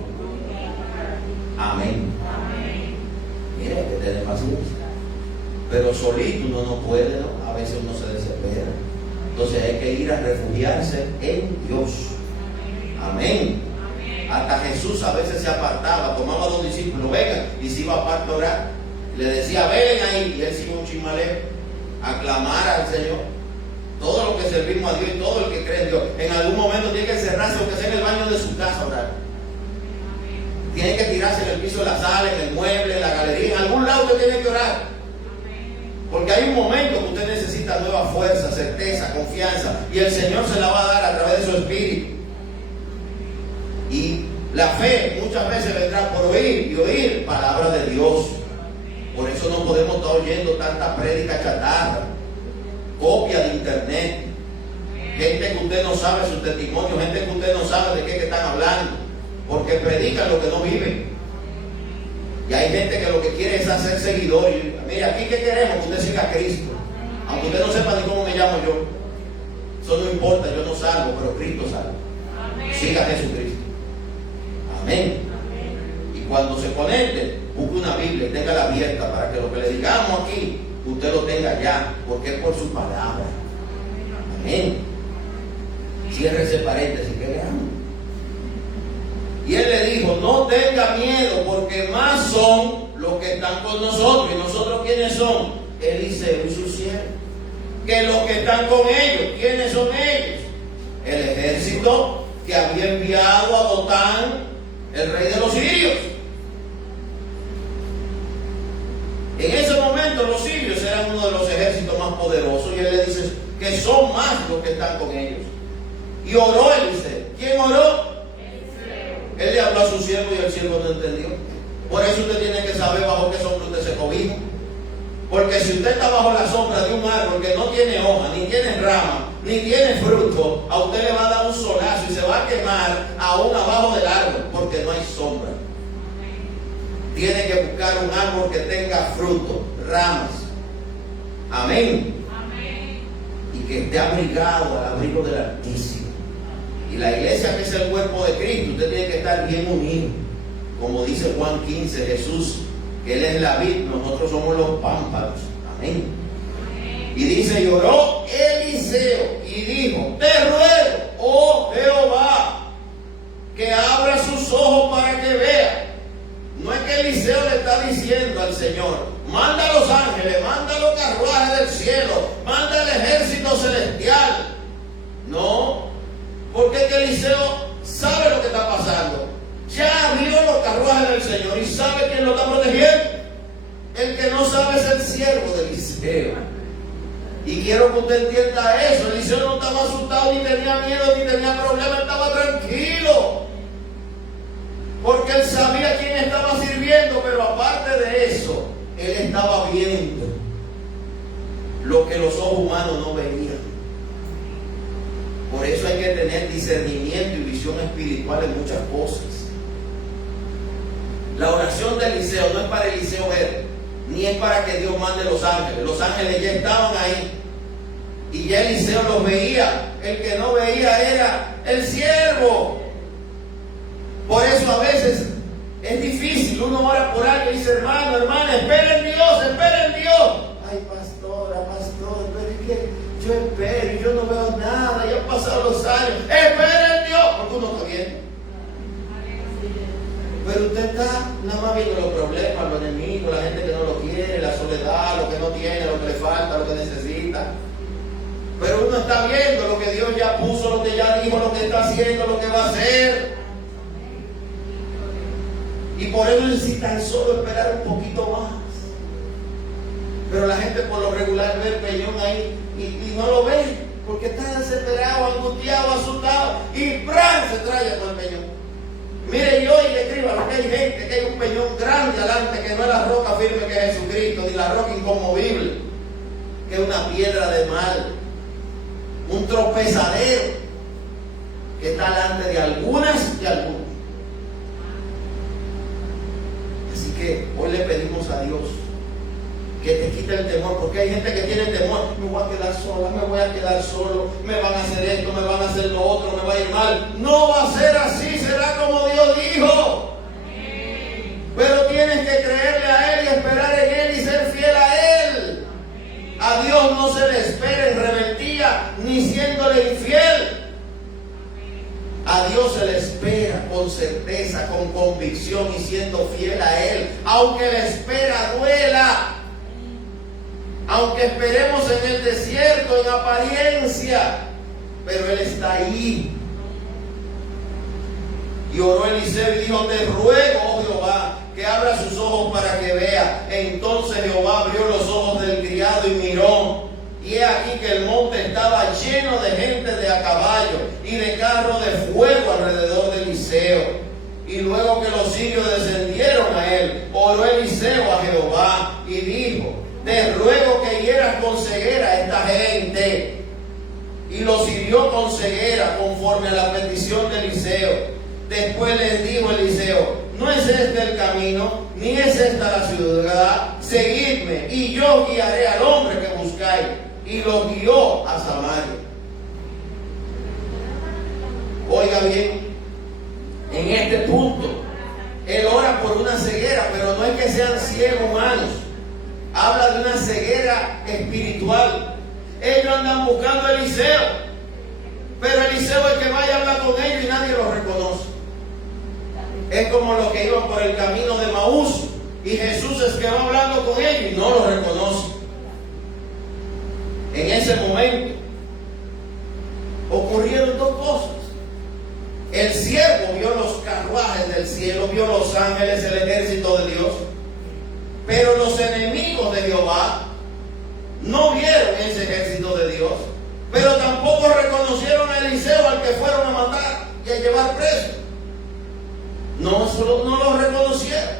Amén. Mire, que tener paciencia. Pero solito uno no puede, ¿no? A veces uno se desespera. Entonces hay que ir a refugiarse en Dios. Amén. Hasta Jesús a veces se apartaba, tomaba a 2 discípulos, vengan, y se iba aparte a orar. Le decía: ven ahí, y él se iba un chismaleo a clamar al Señor. Todo lo que servimos a Dios y todo el que cree en Dios, en algún momento tiene que cerrarse, aunque sea en el baño de su casa, a orar. Tiene que tirarse en el piso de la sala, en el mueble, en la galería, en algún lado usted tiene que orar. Porque hay un momento que usted necesita nueva fuerza, certeza, confianza, y el Señor se la va a dar a través de su Espíritu. Y la fe muchas veces vendrá por oír, y oír palabra de Dios. Por eso no podemos estar oyendo tanta prédica chatarra, copia de internet, gente que usted no sabe su testimonio, gente que usted no sabe de qué que están hablando, porque predican lo que no viven. Y hay gente que lo que quiere es hacer seguidores. Mire, aquí que queremos que usted siga a Cristo, aunque usted no sepa ni cómo me llamo yo. Eso no importa, yo no salgo, pero Cristo salva. Siga a Jesucristo. Amén. Y cuando se conecte, busque una Biblia y téngala abierta para que lo que le digamos aquí, usted lo tenga ya, porque es por su palabra. Amén. Cierre ese paréntesis que veamos. Y él le dijo: no tenga miedo, porque más son los que están con nosotros. ¿Y nosotros quiénes son? Eliseo y sus siervos. Que los que están con ellos, ¿quiénes son ellos? El ejército que había enviado a Dotán el rey de los sirios. En ese momento los sirios eran uno de los ejércitos más poderosos y él le dice que son más los que están con ellos. Y oró Eliseo. ¿Quién oró? Él le habló a su siervo y el siervo no entendió. Por eso usted tiene que saber bajo qué sombra usted se cobija. Porque si usted está bajo la sombra de un árbol que no tiene hoja, ni tiene rama, ni tiene fruto, a usted le va a dar un solazo y se va a quemar aún abajo del árbol, porque no hay sombra. Tiene que buscar un árbol que tenga fruto, ramas. Amén. Amén. Y que esté abrigado al abrigo del Altísimo. Y la iglesia, que es el cuerpo de Cristo, usted tiene que estar bien unido. Como dice Juan 15, Jesús, que Él es la vid, nosotros somos los pámpanos. Amén. Y dice, lloró Eliseo y dijo, te ruego, oh Jehová, que abra sus ojos para que vea. No es que Eliseo le está diciendo al Señor, manda a los ángeles, manda a los carruajes del cielo, manda al ejército celestial. No, porque que Eliseo sabe lo que está pasando. Ya vio los carruajes del Señor y sabe quién lo está protegiendo. El que no sabe es el siervo de Eliseo. Y quiero que usted entienda eso. Eliseo no estaba asustado, ni tenía miedo, ni tenía problema, estaba tranquilo. Porque él sabía quién estaba sirviendo, pero aparte de eso, él estaba viendo lo que los ojos humanos no veían. Por eso hay que tener discernimiento y visión espiritual en muchas cosas. La oración de Eliseo no es para Eliseo ver, ni es para que Dios mande los ángeles. Los ángeles ya estaban ahí y ya Eliseo los veía. El que no veía era el siervo. Por eso a veces es difícil. Uno ora por alguien y dice, hermano, hermana, espera en Dios, espera en Dios. Ay, pastora, pastor, pero es que yo espero y yo no veo nada, ya han pasado los años. Espera en Dios, porque uno está bien. Pero usted está nada más viendo los problemas, los enemigos, la gente que no lo quiere, la soledad, lo que no tiene, lo que le falta, lo que necesita. Pero uno está viendo lo que Dios ya puso, lo que ya dijo, lo que está haciendo, lo que va a hacer. Y por eso necesitan solo esperar un poquito más. Pero la gente por lo regular ve el peñón ahí y no lo ve, porque está desesperado, angustiado, asustado, y ¡pran! Se trae todo el peñón. Mire, yo y escriba lo que hay gente, que hay un peñón grande adelante, que no es la roca firme que es Jesucristo, ni la roca inconmovible, que es una piedra de mal, un tropezadero que está delante de algunas y algunos. Así que hoy le pedimos a Dios que te quite el temor, porque hay gente que tiene temor. Me voy a quedar sola, me voy a quedar solo, me van a hacer esto, me van a hacer lo otro, me va a ir mal. No va a ser así, será como Dios dijo. Pero tienes que creerle a Él y esperar en Él y ser fiel a Él. A Dios no se le espera en rebeldía ni siéndole infiel. A Dios se le espera con certeza, con convicción y siendo fiel a Él, aunque la espera duela. Aunque esperemos en el desierto, en apariencia, pero Él está ahí. Y oró Eliseo y dijo, te ruego, oh Jehová, que abra sus ojos para que vea. Entonces Jehová abrió los ojos del criado y miró. Y he aquí que el monte estaba lleno de gente de a caballo y de carros de fuego alrededor de Eliseo. Y luego que los sirios descendieron a él, oró Eliseo a Jehová y dijo, te ruego que hieras con ceguera a esta gente. Y los hirió con ceguera conforme a la petición de Eliseo. Después les dijo Eliseo, no es este el camino, ni es esta la ciudad, seguidme y yo guiaré al hombre que buscáis. Y los guió a Samaria. Oiga bien, en este punto, él ora por una ceguera, pero no es que sean ciegos humanos. Habla de una ceguera espiritual. Ellos andan buscando a Eliseo, pero Eliseo es el que vaya a hablar con ellos y nadie los reconoce. Es como los que iban por el camino de Maús y Jesús es que va hablando con ellos y no los reconoce. En ese momento ocurrieron dos cosas. El siervo vio los carruajes del cielo, vio los ángeles, el ejército de Dios. Pero los enemigos de Jehová no vieron ese ejército de Dios, pero tampoco reconocieron a Eliseo, al que fueron a matar y a llevar preso. No lo reconocieron.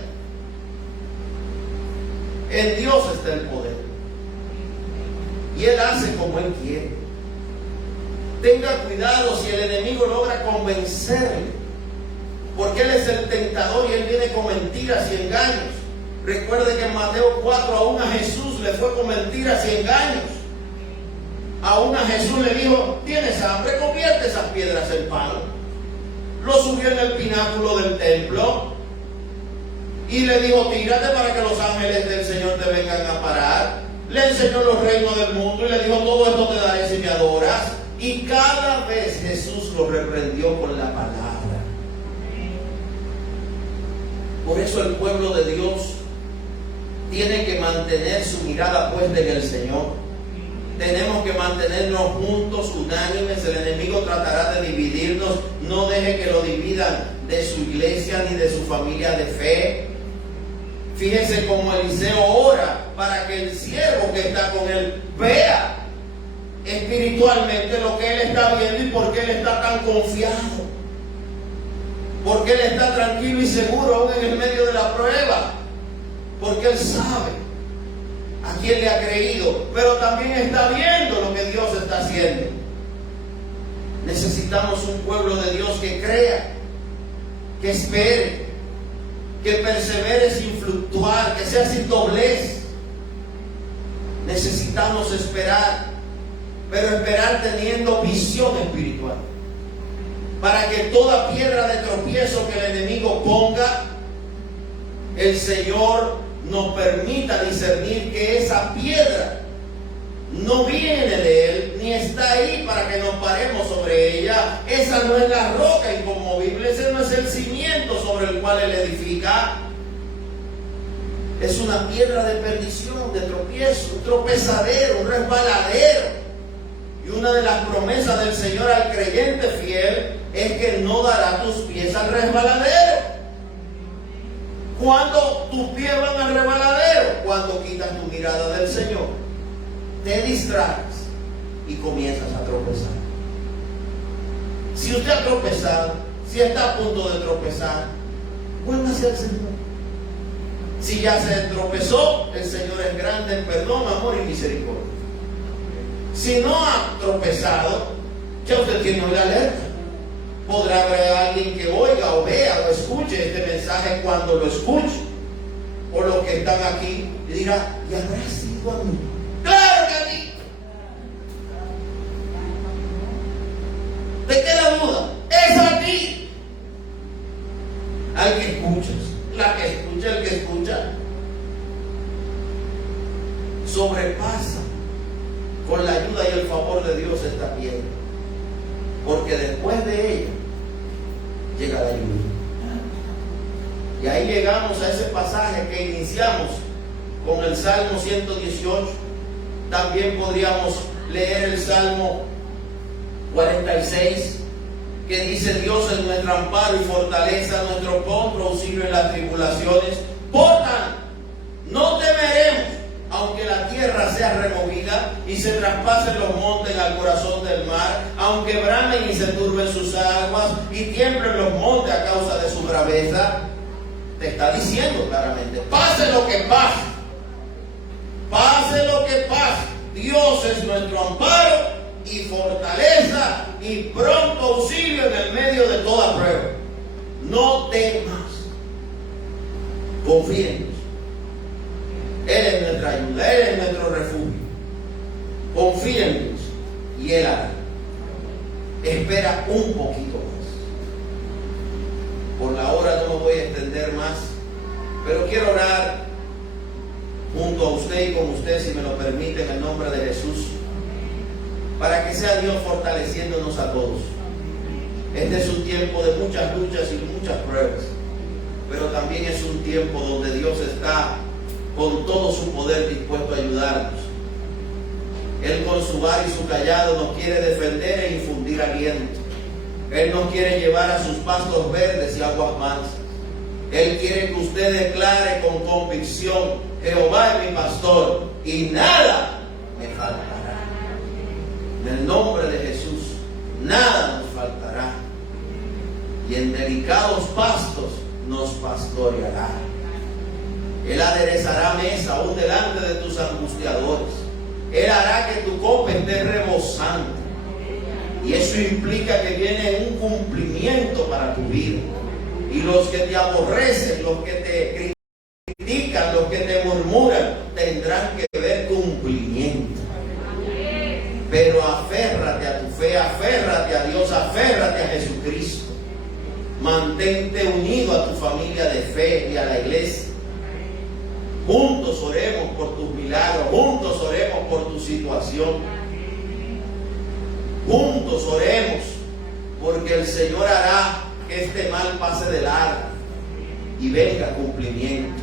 En Dios está el poder. Y Él hace como Él quiere. Tenga cuidado si el enemigo logra convencerle, porque Él es el tentador y Él viene con mentiras y engaños. Recuerde que en Mateo 4 aún a Jesús le fue con mentiras y engaños. Aún a Jesús le dijo: ¿tienes hambre? Convierte esas piedras en pan. Lo subió en el pináculo del templo y le dijo: tírate para que los ángeles del Señor te vengan a parar. Le enseñó los reinos del mundo y le dijo: todo esto te daré si me adoras. Y cada vez Jesús lo reprendió con la palabra. Por eso el pueblo de Dios tiene que mantener su mirada puesta en el Señor. Tenemos que mantenernos juntos, unánimes. El enemigo tratará de dividirnos. No deje que lo dividan de su iglesia ni de su familia de fe. Fíjese cómo Eliseo ora para que el siervo que está con él vea espiritualmente lo que él está viendo y por qué él está tan confiado. Porque él está tranquilo y seguro aún en el medio de la prueba. Porque él sabe a quién le ha creído, pero también está viendo lo que Dios está haciendo. Necesitamos un pueblo de Dios que crea, que espere, que persevere sin fluctuar, que sea sin doblez. Necesitamos esperar, pero esperar teniendo visión espiritual, para que toda piedra de tropiezo que el enemigo ponga, el Señor nos permita discernir que esa piedra no viene de Él, ni está ahí para que nos paremos sobre ella. Esa no es la roca inconmovible, ese no es el cimiento sobre el cual Él edifica. Es una piedra de perdición, de tropiezo, un tropezadero, un resbaladero. Y una de las promesas del Señor al creyente fiel es que no dará tus pies al resbaladero. ¿Cuándo tus pies van al resbaladero? Cuando quitas tu mirada del Señor, te distraes y comienzas a tropezar. Si usted ha tropezado, si está a punto de tropezar, vuélvase al Señor. Si ya se tropezó, el Señor es grande en perdón, amor y misericordia. Si no ha tropezado, ya usted tiene una alerta. Podrá haber alguien que oiga o vea o escuche este mensaje cuando lo escuche, o los que están aquí, y dirá: ¿y habrá sido a mí? ¡Claro que a mí! ¿Te queda duda? ¡Es a ti! Al que escuchas, la que escucha, el que escucha, sobrepasa con la ayuda y el favor de Dios esta piedra, porque después de ella llega la lluvia. Y ahí llegamos a ese pasaje que iniciamos con el Salmo 118. También podríamos leer el Salmo 46, que dice: Dios es nuestro amparo y fortaleza, nuestro pronto auxilio en las tribulaciones. Por tanto, no temeremos, aunque la tierra sea removida y se traspasen los montes al corazón del mar, aunque bramen y se turben sus aguas y tiemblen los montes a causa de su braveza. Te está diciendo claramente: pase lo que pase, pase lo que pase, Dios es nuestro amparo y fortaleza y pronto auxilio en el medio de toda prueba. No temas, confía en Dios. Él es nuestra ayuda, Él es nuestro refugio. Confía en Dios y Él hará. Espera un poquito más. Por la hora no me voy a extender más, pero quiero orar junto a usted y con usted, si me lo permite, en el nombre de Jesús, para que sea Dios fortaleciéndonos a todos. Este es un tiempo de muchas luchas y muchas pruebas, pero también es un tiempo donde Dios está con todo su poder dispuesto a ayudarnos. Él con su vara y su callado nos quiere defender e infundir aliento. Él nos quiere llevar a sus pastos verdes y aguas mansas. Él quiere que usted declare con convicción: Jehová es mi pastor y nada me faltará. En el nombre de Jesús, nada nos faltará. Y en delicados pastos nos pastoreará. Él aderezará mesa aún delante de tus angustiadores. Él hará que tu copa esté rebosante. Y eso implica que viene un cumplimiento para tu vida. Y los que te aborrecen, los que te critican, los que te murmuran, tendrán que ver cumplimiento. Pero aférrate a tu fe, aférrate a Dios, aférrate a Jesucristo. Mantente unido a tu familia de fe y a la iglesia. Juntos oremos por tus milagros, juntos oremos por tu situación. Juntos oremos porque el Señor hará que este mal pase de largo y venga cumplimiento.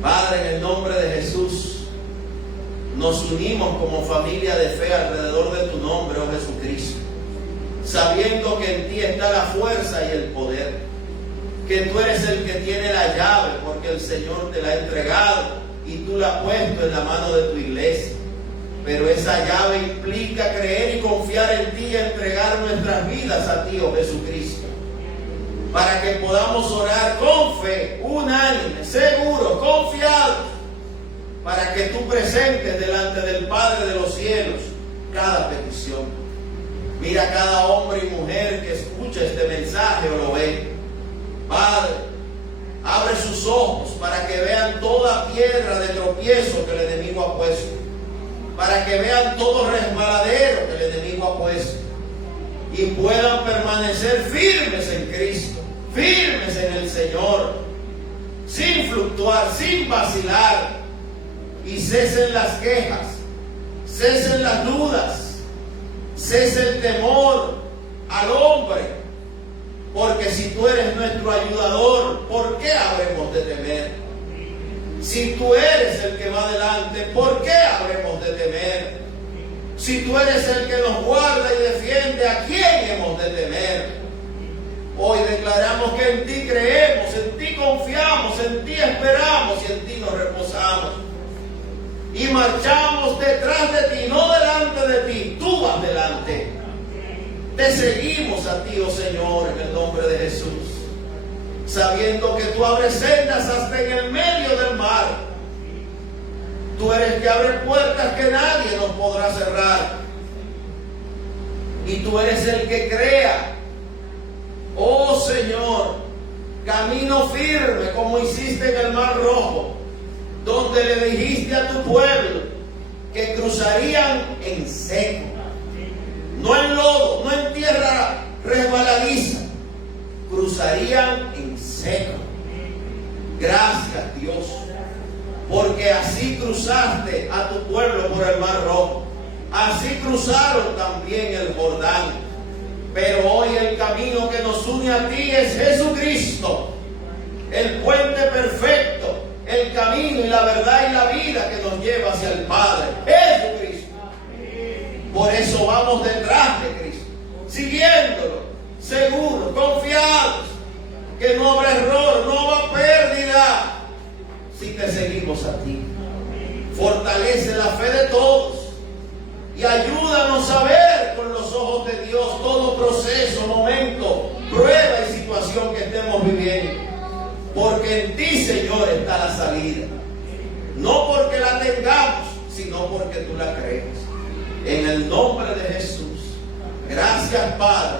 Padre, en el nombre de Jesús, nos unimos como familia de fe alrededor de tu nombre, oh Jesucristo, sabiendo que en ti está la fuerza y el poder, que tú eres el que tiene la llave, porque el Señor te la ha entregado y tú la has puesto en la mano de tu iglesia. Pero esa llave implica creer y confiar en ti y entregar nuestras vidas a ti, oh Jesucristo, para que podamos orar con fe, unánime, seguros, confiados, para que tú presentes delante del Padre de los cielos cada petición. Mira a cada hombre y mujer que escucha este mensaje o lo ve. Padre, abre sus ojos para que vean toda piedra de tropiezo que el enemigo ha puesto, para que vean todo resbaladero que el enemigo ha puesto y puedan permanecer firmes en Cristo, firmes en el Señor, sin fluctuar, sin vacilar, y cesen las quejas, cesen las dudas, cese el temor al hombre. Porque si tú eres nuestro ayudador, ¿por qué habremos de temer? Si tú eres el que va adelante, ¿por qué habremos de temer? Si tú eres el que nos guarda y defiende, ¿a quién hemos de temer? Hoy declaramos que en ti creemos, en ti confiamos, en ti esperamos y en ti nos reposamos. Y marchamos detrás de ti, no delante de ti, tú vas delante. Te seguimos a ti, oh Señor, en el nombre de Jesús, sabiendo que tú abres sendas hasta en el medio del mar. Tú eres el que abre puertas que nadie nos podrá cerrar. Y tú eres el que crea, oh Señor, camino firme como hiciste en el Mar Rojo, donde le dijiste a tu pueblo que cruzarían en seco, no en lodo, no en tierra resbaladiza, cruzarían en seco. Gracias, Dios, porque así cruzaste a tu pueblo por el Mar Rojo, así cruzaron también el Jordán. Pero hoy el camino que nos une a ti es Jesucristo, el puente perfecto, el camino y la verdad y la vida que nos lleva hacia el Padre, Jesucristo. Por eso vamos detrás de Cristo, siguiéndolo, seguros, confiados, que no habrá error, no habrá pérdida, si te seguimos a ti. Fortalece la fe de todos y ayúdanos a ver con los ojos de Dios todo proceso, momento, prueba y situación que estemos viviendo. Porque en ti, Señor, está la salida. No porque la tengamos, sino porque tú la crees. En el nombre de Jesús. Gracias, Padre.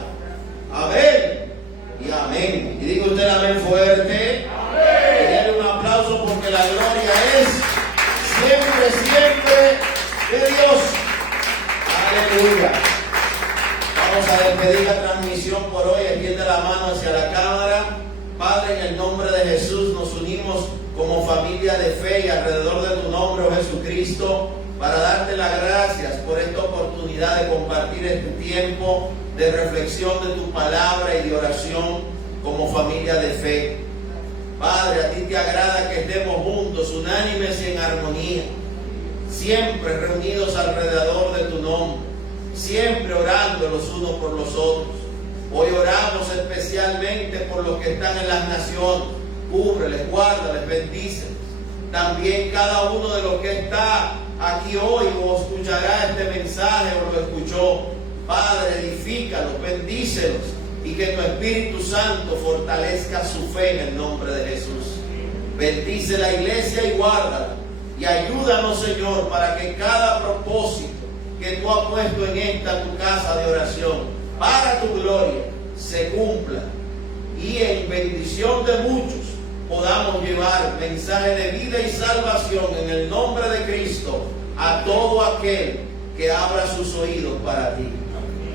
Amén y amén. Y diga usted amén fuerte. Amén. Y denle un aplauso porque la gloria es siempre, siempre de Dios. Aleluya. Vamos a despedir la transmisión por hoy. Extiende la mano hacia la cámara. Padre, en el nombre de Jesús nos unimos como familia de fe y alrededor de tu nombre, oh Jesucristo, para darte las gracias por esta oportunidad de compartir este tiempo de reflexión de tu palabra y de oración como familia de fe. Padre, a ti te agrada que estemos juntos, unánimes y en armonía, siempre reunidos alrededor de tu nombre, siempre orando los unos por los otros. Hoy oramos especialmente por los que están en las naciones. Cúbreles, guárdales, bendíceles. También cada uno de los que está aquí hoy o escuchará este mensaje o lo escuchó. Padre, edifícalos, bendícelos y que tu Espíritu Santo fortalezca su fe en el nombre de Jesús. Bendice la iglesia y guárdala. Y ayúdanos, Señor, para que cada propósito que tú has puesto en esta tu casa de oración, para tu gloria, se cumpla. Y en bendición de muchos podamos llevar mensaje de vida y salvación en el nombre de Cristo a todo aquel que abra sus oídos para ti.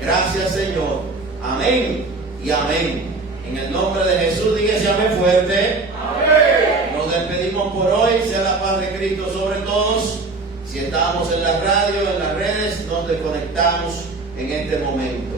Gracias, Señor. Amén y amén. En el nombre de Jesús, dígase amén fuerte. Amén. Nos despedimos por hoy. Sea la paz de Cristo sobre todos. Si estamos en la radio, en las redes, nos desconectamos en este momento.